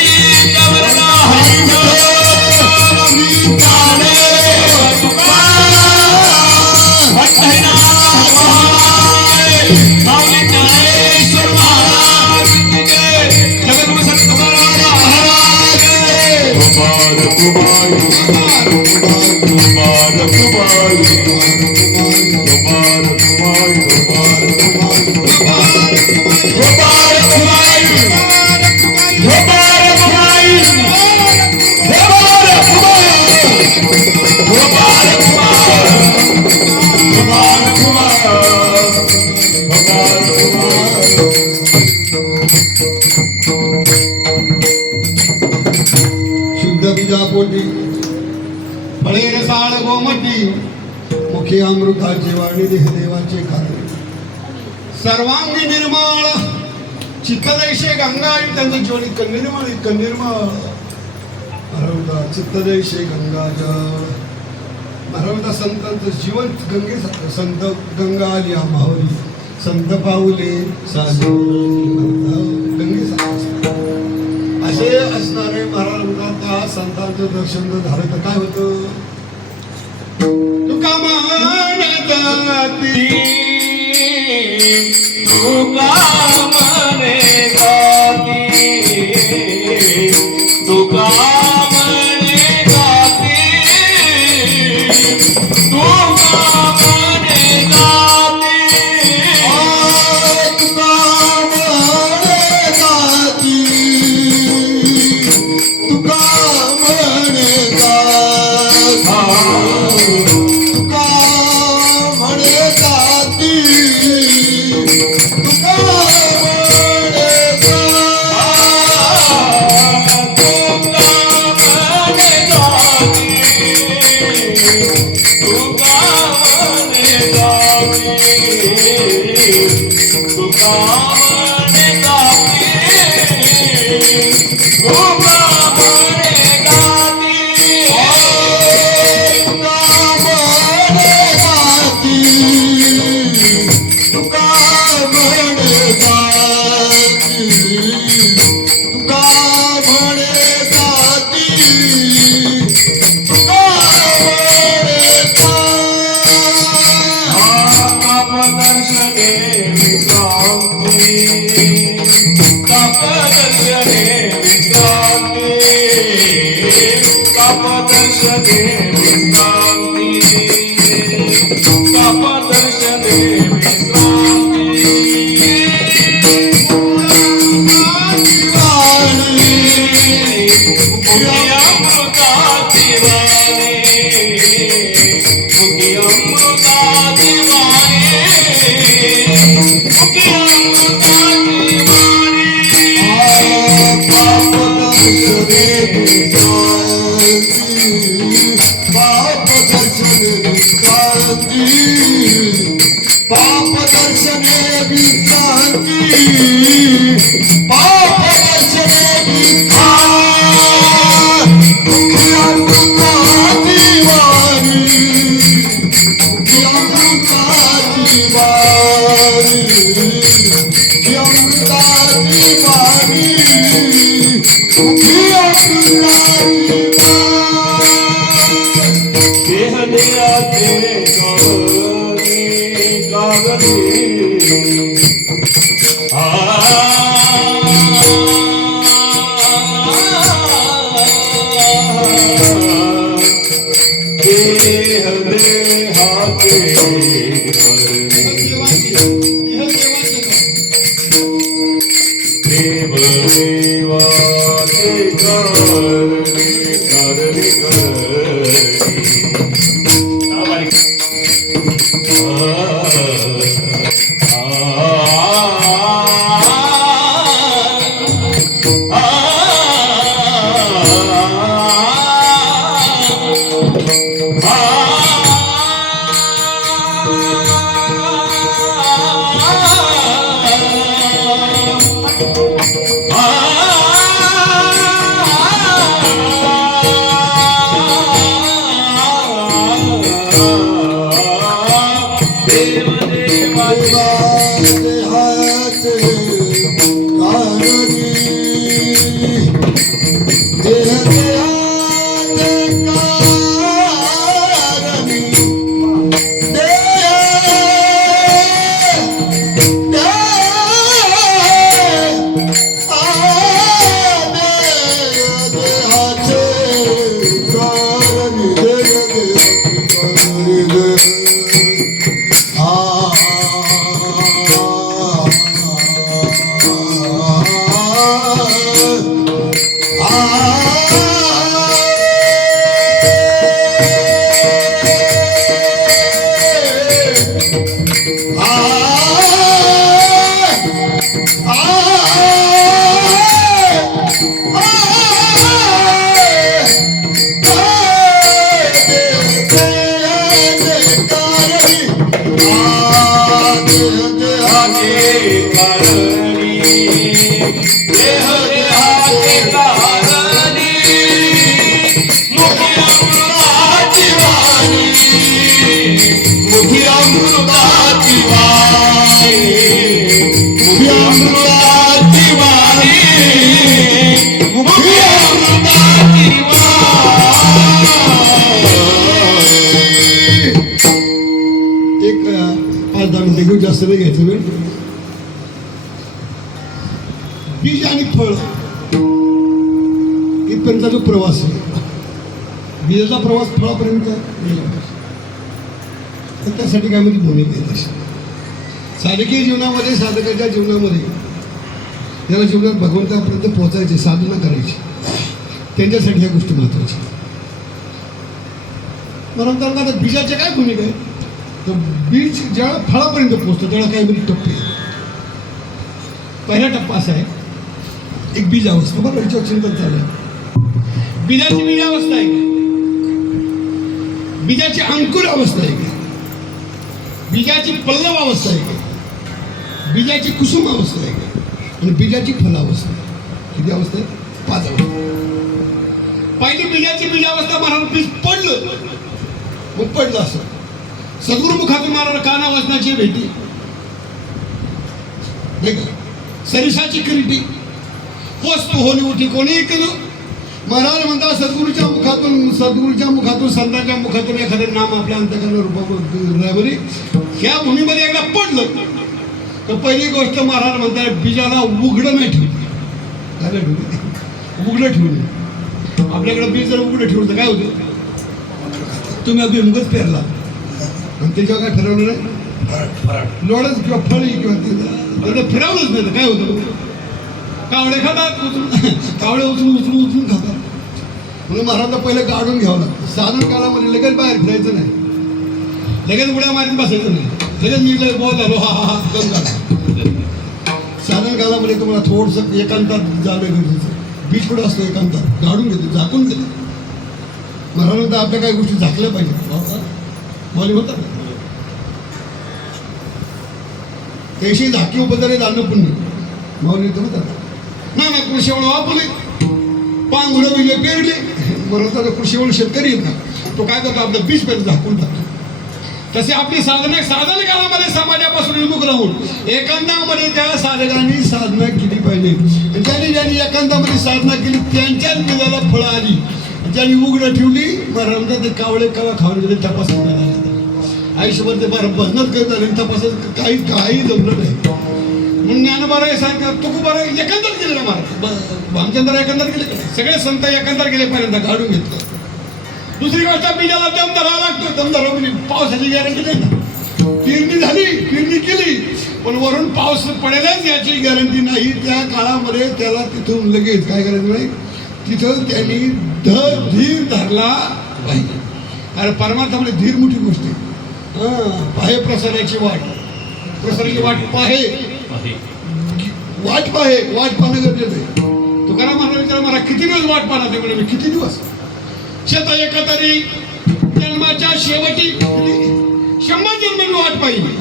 कवरदा हरिण शुद्ध बीजापोटी फळे रसाळ गोमटी मुखी अमृताची वाणी देवाचे खाते सर्वांगी निर्मळ चित्तदैशे गंगा त्यांचं जीवन इतकं निर्मळ हरवता चित्तदैशे गंगा जळ हरवता संतांचं जीवन गंगेसारखं संत गंगा आली आम्हावरी संत पाऊले साधू गंगेसारखं असे असणारे महाराज म्हणतात त्या संतांचं दर्शन जर झालं तर काय होतं तुका म्हणत ती तुका म्हणे गाती तुका म्हणे गाती तुका म्हणे गाती तुका म्हणे गाती तुका म्हणे गाती तुका म्हणे गाती तुका देह देहाचे कारणी मुखी अमृताची वाणी मुखी अमृताची वाणी मुखी अमृताची वाणी मुखी अमृताची वाणी. एक 5-10 मिनिटं घेऊ, जास्त नाही घ्यायचं वेळ. बीज आणि फळ इथपर्यंतचा जो प्रवास आहे, बीजाचा प्रवास फळापर्यंत गेला पाहिजे. तर त्यासाठी काय म्हणजे भूमिका आहे तशी साधकीय जीवनामध्ये, साधकाच्या जीवनामध्ये ज्याला जीवनात भगवंतापर्यंत पोहोचायचे, साधना करायची, त्यांच्यासाठी ह्या गोष्टी महत्त्वाच्या. म्हणून आता बीजाच्या काय भूमिका आहे, तर बीज ज्यावेळेला फळापर्यंत पोहोचतं त्यावेळेला काय म्हणजे टप्पे आहेत. पहिला टप्पा असा आहे, एक बीज अवस्था. बरोबर, याच्यावर चिंतन चालू आहे. बीजाची बीज अवस्था आहे का, बीजाची अंकुर अवस्था आहे का, बीजाची पल्लव अवस्था आहे का, बीजाची कुसुम अवस्था आहे का, आणि बीजाची फलावस्था. किती अवस्था आहे? 5 अवस्था. पहिली बीजाची बीज अवस्था महाराज बीज पडलं, मग पडलं असं सद्गुरुमुखातून महाराज काना वाचनाची भेटी नाही का, सरिसाची किरीटी, वस्तू होली उठी कोणीही केलं. महाराज म्हणतात सद्गुरूच्या मुखातून संतांच्या मुखातून एखादं नाम आपल्या अंतकरण रूपामध्ये ह्या भूमीमध्ये एकदा पडलं तर पहिली गोष्ट महाराज म्हणतात बीजाला उघडं नाही ठेवली. काय नाही ठेवली? उघडं ठेवलं. आपल्याकडे बीज जर उघडं ठेवलं तर काय होतं, तुम्ही अगदी मुगच पेरला आणि त्याच्यावर काय ठरवलं नाही, लोडच किंवा फळी किंवा त्याचं फिरवलंच नाही तर काय होतं, कावळे खातात, कावळे उचलून खातात. म्हणून महाराजला पहिले गाडून घ्यावं लागतं. साधन काळामध्ये लगेच बाहेर फिरायचं नाही, लगेच उड्या मारीत बसायचं नाही, लगेच मी बहुत झालो हा हा हा कम झाला. साधन काळामध्ये तुम्हाला थोडंसं एकांतात जाणं गरजेचं. बीज कुठं असतो एकांतात, गाडून घेतो, झाकून घेतो. महाराजांना आपल्या काही गोष्टी झाकल्या पाहिजेत. बोली होतात त्याशी झाकीव बदले जाणं पुण्य माऊली येतो होतात ना. कृषीवळ वापरले, पांघुरं बिले पेरले, बरोबर कृषीवळ शेतकरी येत ना, तो काय करतो आपलं बीज पेर झाकून टाकतो. तसे आपली साधन काळामध्ये समाजापासून विमुख राहून एकांतामध्ये त्या साधकांनी साधना केली पाहिजे. ज्यांनी एकांतामध्ये साधना केली त्यांच्याच बीजाला फळं आली. ज्यांनी उघडं ठेवली बरं ते कावळे कवा खाऊन गेले तपासत नाही. आयुष्यभर ते बरं बंधनच करत झाले, तपासत काही जमलं नाही. म्हणून ज्ञानोबा हे सांगतात तू बरं एकंदर गेले ना महाराज, भामचंद्र एकंदर गेले, सगळे संत एकंदर गेले पर्यंत गाडून घेतलं. दुसरी गोष्ट बीजाला दम धरावा लागतो. दम धरावा म्हणजे पावसाची गॅरंटी नाही ना. पेरणी झाली, पेरणी केली, पण वरून पाऊस पडेलच याची गॅरंटी नाही. त्या काळामध्ये त्याला तिथून लगेच काय करायचं नाही, तिथं त्यांनी धीर धरला पाहिजे. कारण परमार्थामध्ये धीर मोठी गोष्ट आहे. पाहे प्रसाराची वाट, प्रसाराची वाट पाहे, वाट पाहणं गरजेचं आहे. तुकाराम महाराज विचार मला किती दिवस वाट पाहणार ते म्हणजे मी किती दिवस. शेत एकतरी जन्माच्या शेवटी 100 जन्म वाट पाहिली.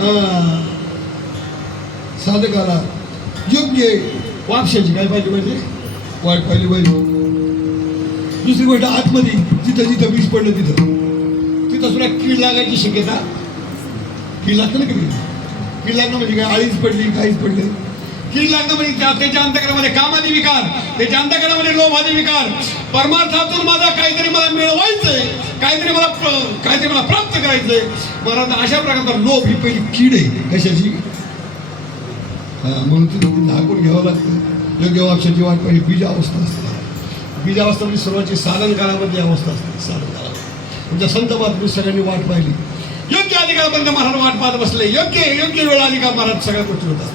साधकाला योग्य वापशाची काय पाहिजे पाहिजे, वाट पाहिली पाहिजे. दुसरी गोष्ट आतमध्ये जिथं बीज पडलं तिथं सुद्धा कीड लागायची शक्यता. कीड लागतं ना कधी. कीड लागणं म्हणजे काय, आळीच पडली, काहीच पडले. कीड लागणं म्हणजे त्याच्या अंतकरणामध्ये कामादी विकार, त्याच्या अंतकरणामध्ये लोभादी विकार. परमार्थातून मला काहीतरी मिळवायचंय, काहीतरी मला प्राप्त करायचंय. मला अशा प्रकारचा लोभ ही पहिली कीड आहे. कशाची? म्हणून ती झाकून घ्यावं लागतं. योग्य वापशाची वाट पाहिजे. बीज अवस्था असते. बीज अवस्था म्हणजे सर्वांची साधन काळामध्ये अवस्था असते. साधन काळामध्ये तुमच्या संत बातमी सगळ्यांनी वाट पाहिली. योग्य अधिकारापर्यंत महाराज वाट पाहत बसले. योग्य वेळ आली का महाराज सगळ्या गोष्टी होतात.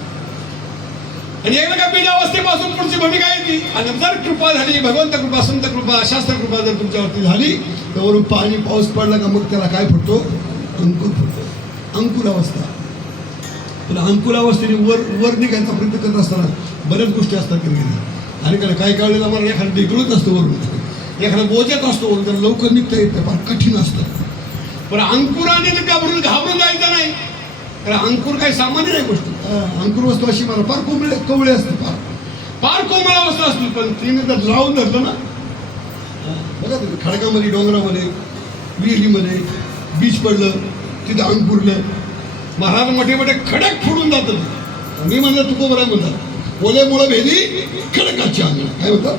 आणि एकदा का बीज अवस्थेपासून पुढची भूमिका येते. आणि जर कृपा झाली, भगवंत कृपा, संत कृपा, शास्त्र कृपा जर तुमच्यावरती झाली तर वरून पाणी पाऊस पडला का मग त्याला काय फुटतो, अंकुर फुटतो. अंकुरावस्था. पण अंकुरावस्थेने वर निघायचा प्रयत्न करत असताना बऱ्याच गोष्टी असतात कधी कधी. आणि काही काही वेळेला मला एखादं ढेकळत असतं वरून, एखादा बोजत असतो वरून, तर लवकर निघता येत नाही, फार कठीण असतं. पण अंकुराने घाबरून जायचं नाही. कारण अंकुर काही सामान्य नाही गोष्ट. अंकुर वस्तू अशी मला फार कवळे असते, फार कोमळ अवस्था असते. पण तिने जर लावून धरलं ना, बघा तुम्ही खडकामध्ये, डोंगरामध्ये, विहिरीमध्ये बीज पडलं, तिथं अंकुरलं, महाराज मोठे मोठे खडक फोडून जातं. मी म्हणलं तुको बरं म्हणतात, ओले मुळं भेदी खडकाचे अंग. काय म्हणतात?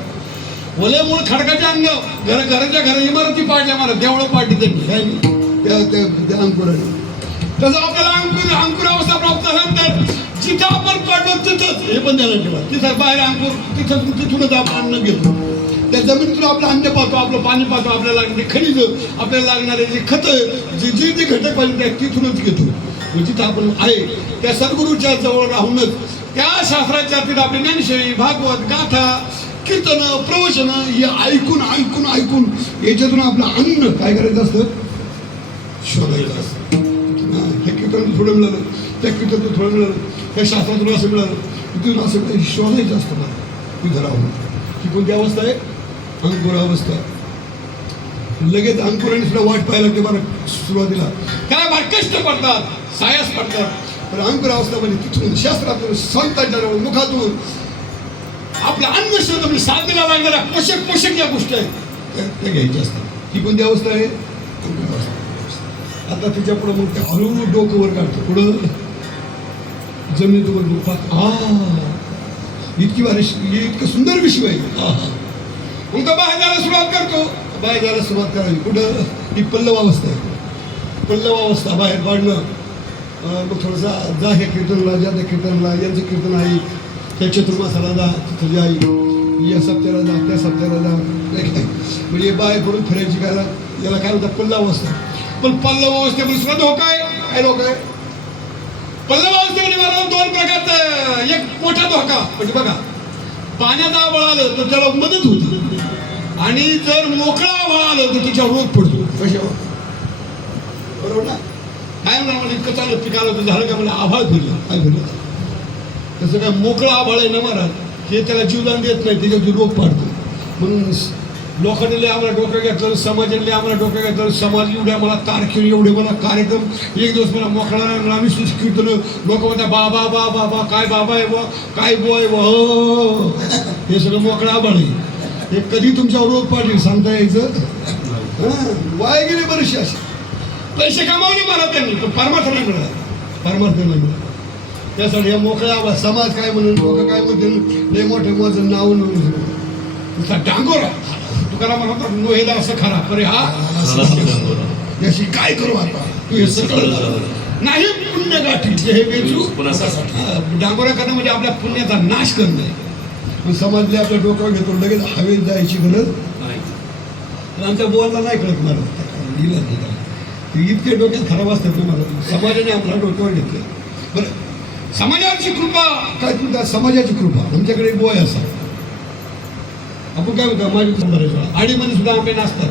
ओले मुळ खडकाचे अंग. घराच्या घर इमारती पाडल्या, मला देवळं पाडली त्यांनी, काय त्या अंकुराने. तसं आपल्याला अंकुरावस्था प्राप्त झाल्यानंतर जिथं आपण पडलो तिथंच, हे पण द्यायला ठेवा, तिथं बाहेर अंकुर, तिथूनच आपण अन्न घेतो. त्या जमिनीतून आपलं अन्न पाहतो, आपलं पाणी पाहतो, आपल्याला लागणारे खनिज, आपल्याला लागणारे जे खतं, जे घटक पाहिजे त्या तिथूनच घेतो. जिथं आपण आहे त्या सद्गुरूच्या जवळ राहूनच त्या शास्त्राच्या तिथं आपली ज्ञानेश्वरी, भागवत, गाथा, कीर्तन, प्रवचन हे ऐकून ऐकून ऐकून याच्यातून आपलं अन्न काय करायचं असतं, शोधायचं असतं. हे कीर्तन थोडं मिळालं, त्या कीर्तनातून थोडं मिळालं, त्या शास्त्रातून असं मिळालं, तिथून असं काही शोधायचं असतं मला तिथं राहून. ही कोणती अवस्था आहे? अंकुरावस्था. लगेच अंकुराने सुद्धा वाट पाहायला ते बरं सुरुवातीला त्याला फार कष्ट पडतात, सायास पडतात. पण अंकुरावस्थामध्ये तिथून शास्त्रातून, संतांच्या मुखातून आपलं अन्न शोध, म्हणजे साधनेला लागणाऱ्या पोषक ज्या गोष्टी आहेत त्या घ्यायच्या असतात. ही कोणती अवस्था आहे? अंकुरावस्था. आता तिच्या पुढं मग ते हळूहळू डोकं वर काढतं, पुढं जमिनीवर डोकं. इतकी भारी, इतकं सुंदर विश्व आहे. मग तो बाहेर जायला सुरुवात करतो. बाहेर जायला सुरुवात करावी कुठं? ही पल्लव अवस्था आहे. पल्लव अवस्था बाहेर काढणं. मग थोडंसा जा ह्या कीर्तनला, ज्या त्या कीर्तनला, यांचं कीर्तन आहे, त्या चतुर्मासाला जा, तिथं जा, या सप्त्याला जा, त्या सप्त्याला जा. म्हणजे बाहेर पडून फिरायची काय, याला काय म्हणतात? पल्लव अवस्था. पण पल्लव अवस्थेमध्ये सुद्धा धोका आहे. काय धोका आहे? पल्लव अवस्थेमध्ये मला दोन प्रकारचा. एक मोठा धोका म्हणजे बघा, पाण्याचा आबळ आलं तर त्याला मदत होती, आणि जर मोकळा आबळ आलं तर त्याच्यावर रोग पडतो. कशावर? बरोबर ना? काय म्हणा, म्हणजे इतकं चाललं पिकालं तर झालं का, म्हणजे आभाळ फिरलं. काय फिरलं? तसं काय मोकळा आभाळ आहे ना महाराज, हे त्याला जीवदान देत नाही, त्याच्यात रोग पाडतो. म्हणून लोकांनी आम्हाला डोकं घेतलं, समाजाने आम्हाला डोकं घेतलं. समाज एवढ्या मला तारखेला एवढे मला कार्यक्रम, एक दिवस मला मोकळा आम्ही कीर्तन, लोक म्हणतात बाबा बाबा बाबा, काय बाबा आहे व काय बो आहे व, हे सगळं मोकळा आभाळ आहे. हे कधी तुमच्यावर रोग पाडली सांगता यायचं? वाया गेले बरेचसे असे पैसे कमावले मला त्यांनी, पण परमार्थ नाही मिळाला. परमार्थ नाही मिळाला. त्यासाठी या मोकळ्या आभाळ समाज काय म्हणून, लोक काय म्हणतील, लय मोठे माझं नाव नुसता डांगोरा. तुकाराम म्हणतात, नोहेला असं खरा परे हा याशी काय करू आता, तू हे सगळं नाही पुण्य गाठी हे वेचू. डांगोरा करणं म्हणजे आपल्या पुण्याचा नाश करणं आहे. पण समाजले आपल्या डोक्यावर घेतो, लगेच हवेत जायची गरज नाही. आमच्या बोलला नाही कळत मला, इतके डोक्यात खराब असतात ना मला. समाजाने आम्हाला डोक्यावर घेतलं. बरं, समाजाची कृपा काय? तुमच्या समाजाची कृपा. आमच्याकडे एक बोय असा, आपण काय म्हणतो, माझ्या आडीमध्ये सुद्धा आंबे नसतात,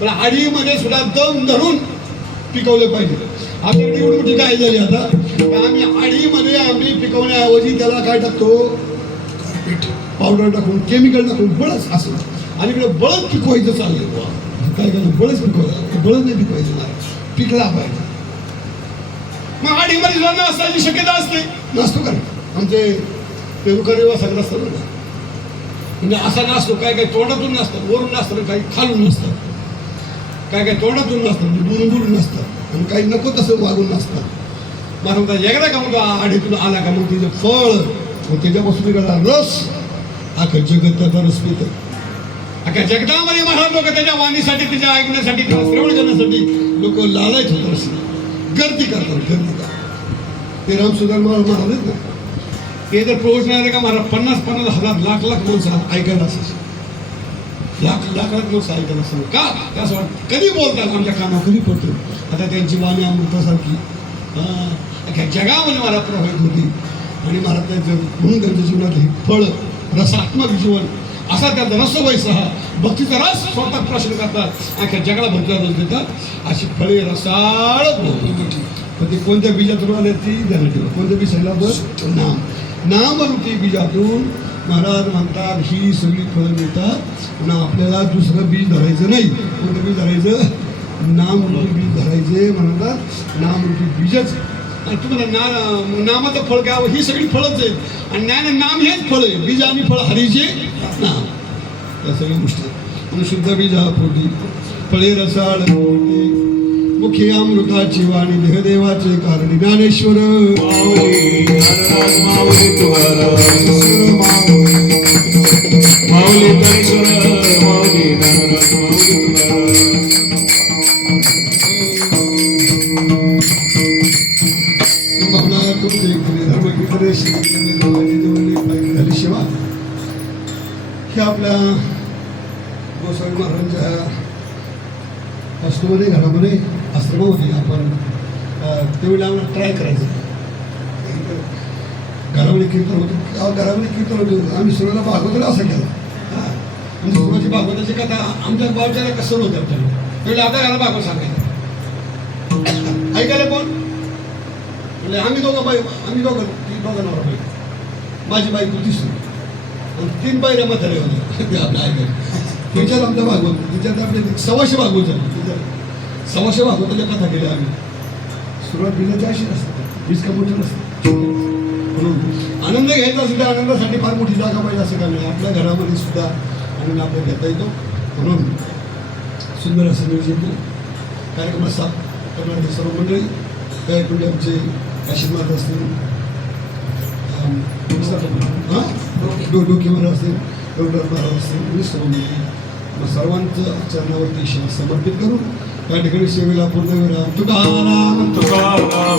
पण आडीमध्ये सुद्धा दम धरून पिकवले पाहिजे. आपल्याकडे एवढी मोठी काय झाली आता, आम्ही आडीमध्ये आंबे पिकवण्याऐवजी त्याला काय टाकतो, पावडर टाकून, केमिकल टाकून, बळच असं. आणि इकडे बळच पिकवायचं चाललंय. काय करायचं? बळच पिकवायचं. बळच नाही पिकवायचं, पिकला पाहिजे. मग आडीमध्ये सुद्धा नसण्याची शक्यता असते. नसतो का? आमचे पेरुकरेवा सगळं असतं ना, म्हणजे असा नसतो. काय काय तोंडातून नसतं, वरून नसतं, काही खालून नसतं. काय काय तोंडातून नसतं, म्हणजे बुरून नसतं, आणि काही नको तसं वागून नसतं. मला म्हणतात एकदा का म्हणतो आडीतून आला का मग तिचं फळ, मग त्याच्यापासून निघाला रस, अख्खा जगत त्याचा रस पितं. अख्या जगतामध्ये महाराज लोक त्याच्या वाणीसाठी, त्याच्या ऐकण्यासाठी, त्याला श्रवण करण्यासाठी लोक लालायच होत रस, गर्दी करतात, गर्दी करतात. ते रामसुधार महाराज ना, ते जर प्रवचन आले का महाराज 50,000 लाख माणसं ऐकायला असायची. लाख माणसं ऐकायला असं का? त्याचं वाटतं कधी बोलतात आमच्या कानावर, कधी पडतो. आता त्यांची वाणी अमृतासारखी अख्या जगामध्ये मला प्रभावित होती. आणि महाराज त्यांचं म्हणून त्यांच्या जीवनातली फळ, रसात्मक जीवन असा त्यांचा रसवैसह भक्तीचा रस स्वतः प्रश्न करतात, अख्या जगाला भक्तीचा रस देतात. अशी फळे रसाळ पण ते कोणत्या बीजातून आले ती ध्यानात ठेवा. कोणत्या बीजाला बस नाम. नामरूपी बीजातून महाराज म्हणतात ही सगळी फळं मिळतात. पण आपल्याला दुसरं बीज धरायचं नाही. कोणतं बीज धरायचं? नामरूपी बीज धरायचे. म्हणतात नामरूपी बीजच. आणि तुम्हाला नामाचं फळ घ्यावं ही सगळी फळच आहेत. आणि ज्ञान नाम हेच फळ आहे. बीज आणि फळ हरीचे नाम. त्या सगळ्या गोष्टी म्हणून शुद्ध बीजा पोटी फळे रसाळ मुखी अमृताची वाणी देहदेवाचे कारणी ज्ञानेश्वर माऊली ज्ञानराज माऊली तुकाराम माऊली तरीश्वर माऊली ज्ञानराज माऊली तुकाराम आपला तुमचे धर्मकीर्तने झाली शिवा हे आपल्या गोसावी महाराजांच्या वास्तूमध्ये घरामध्ये आश्रमामध्ये आपण त्यावेळेला आम्हाला ट्राय करायचं. घरामध्ये कीर्तन होतं. घरामध्ये कीर्तन होतं. आम्ही सुरुवातीला भागवताला असं केलं. म्हणजे सुरुवाती भागवताची कथा आमच्या गावच्याला कसं होतं आपल्याला त्यावेळेला आता घराला भागवत सांगायचं. ऐकायला कोण म्हणजे आम्ही दोघं ती दोघं नवरा बाई माझी बायको तिसरी आणि 3 पायऱ्या म्हातारे होते ते आपल्या ऐकायला. त्याच्यात आमच्या भागवत त्याच्यात आपले 600 भागवत झाले. त्याच्यात 600 भागवताच्या कथा केल्या आम्ही. सुरुवात बिलाची अशी नसते. बीज का मोठं नसतं. म्हणून आनंद घ्यायचा असेल तर आनंदासाठी फार मोठी जागा पाहिजे असं का नाही. आपल्या घरामध्ये सुद्धा आनंद आपल्याला घेता येतो. म्हणून सुंदर असं नियोजन कार्यक्रमात साथ करणारे सर्व मंडळी त्या कुठे आमचे आशीर्वाद असतील डोकेवर असतील डॉक्टर महाराज असतील सर्व मंडळी सर्वांचं चरणावरती सेवा समर्पित करून त्या ठिकाणी सेवेला पूर्ण विराम. तुकाराम तुकाराम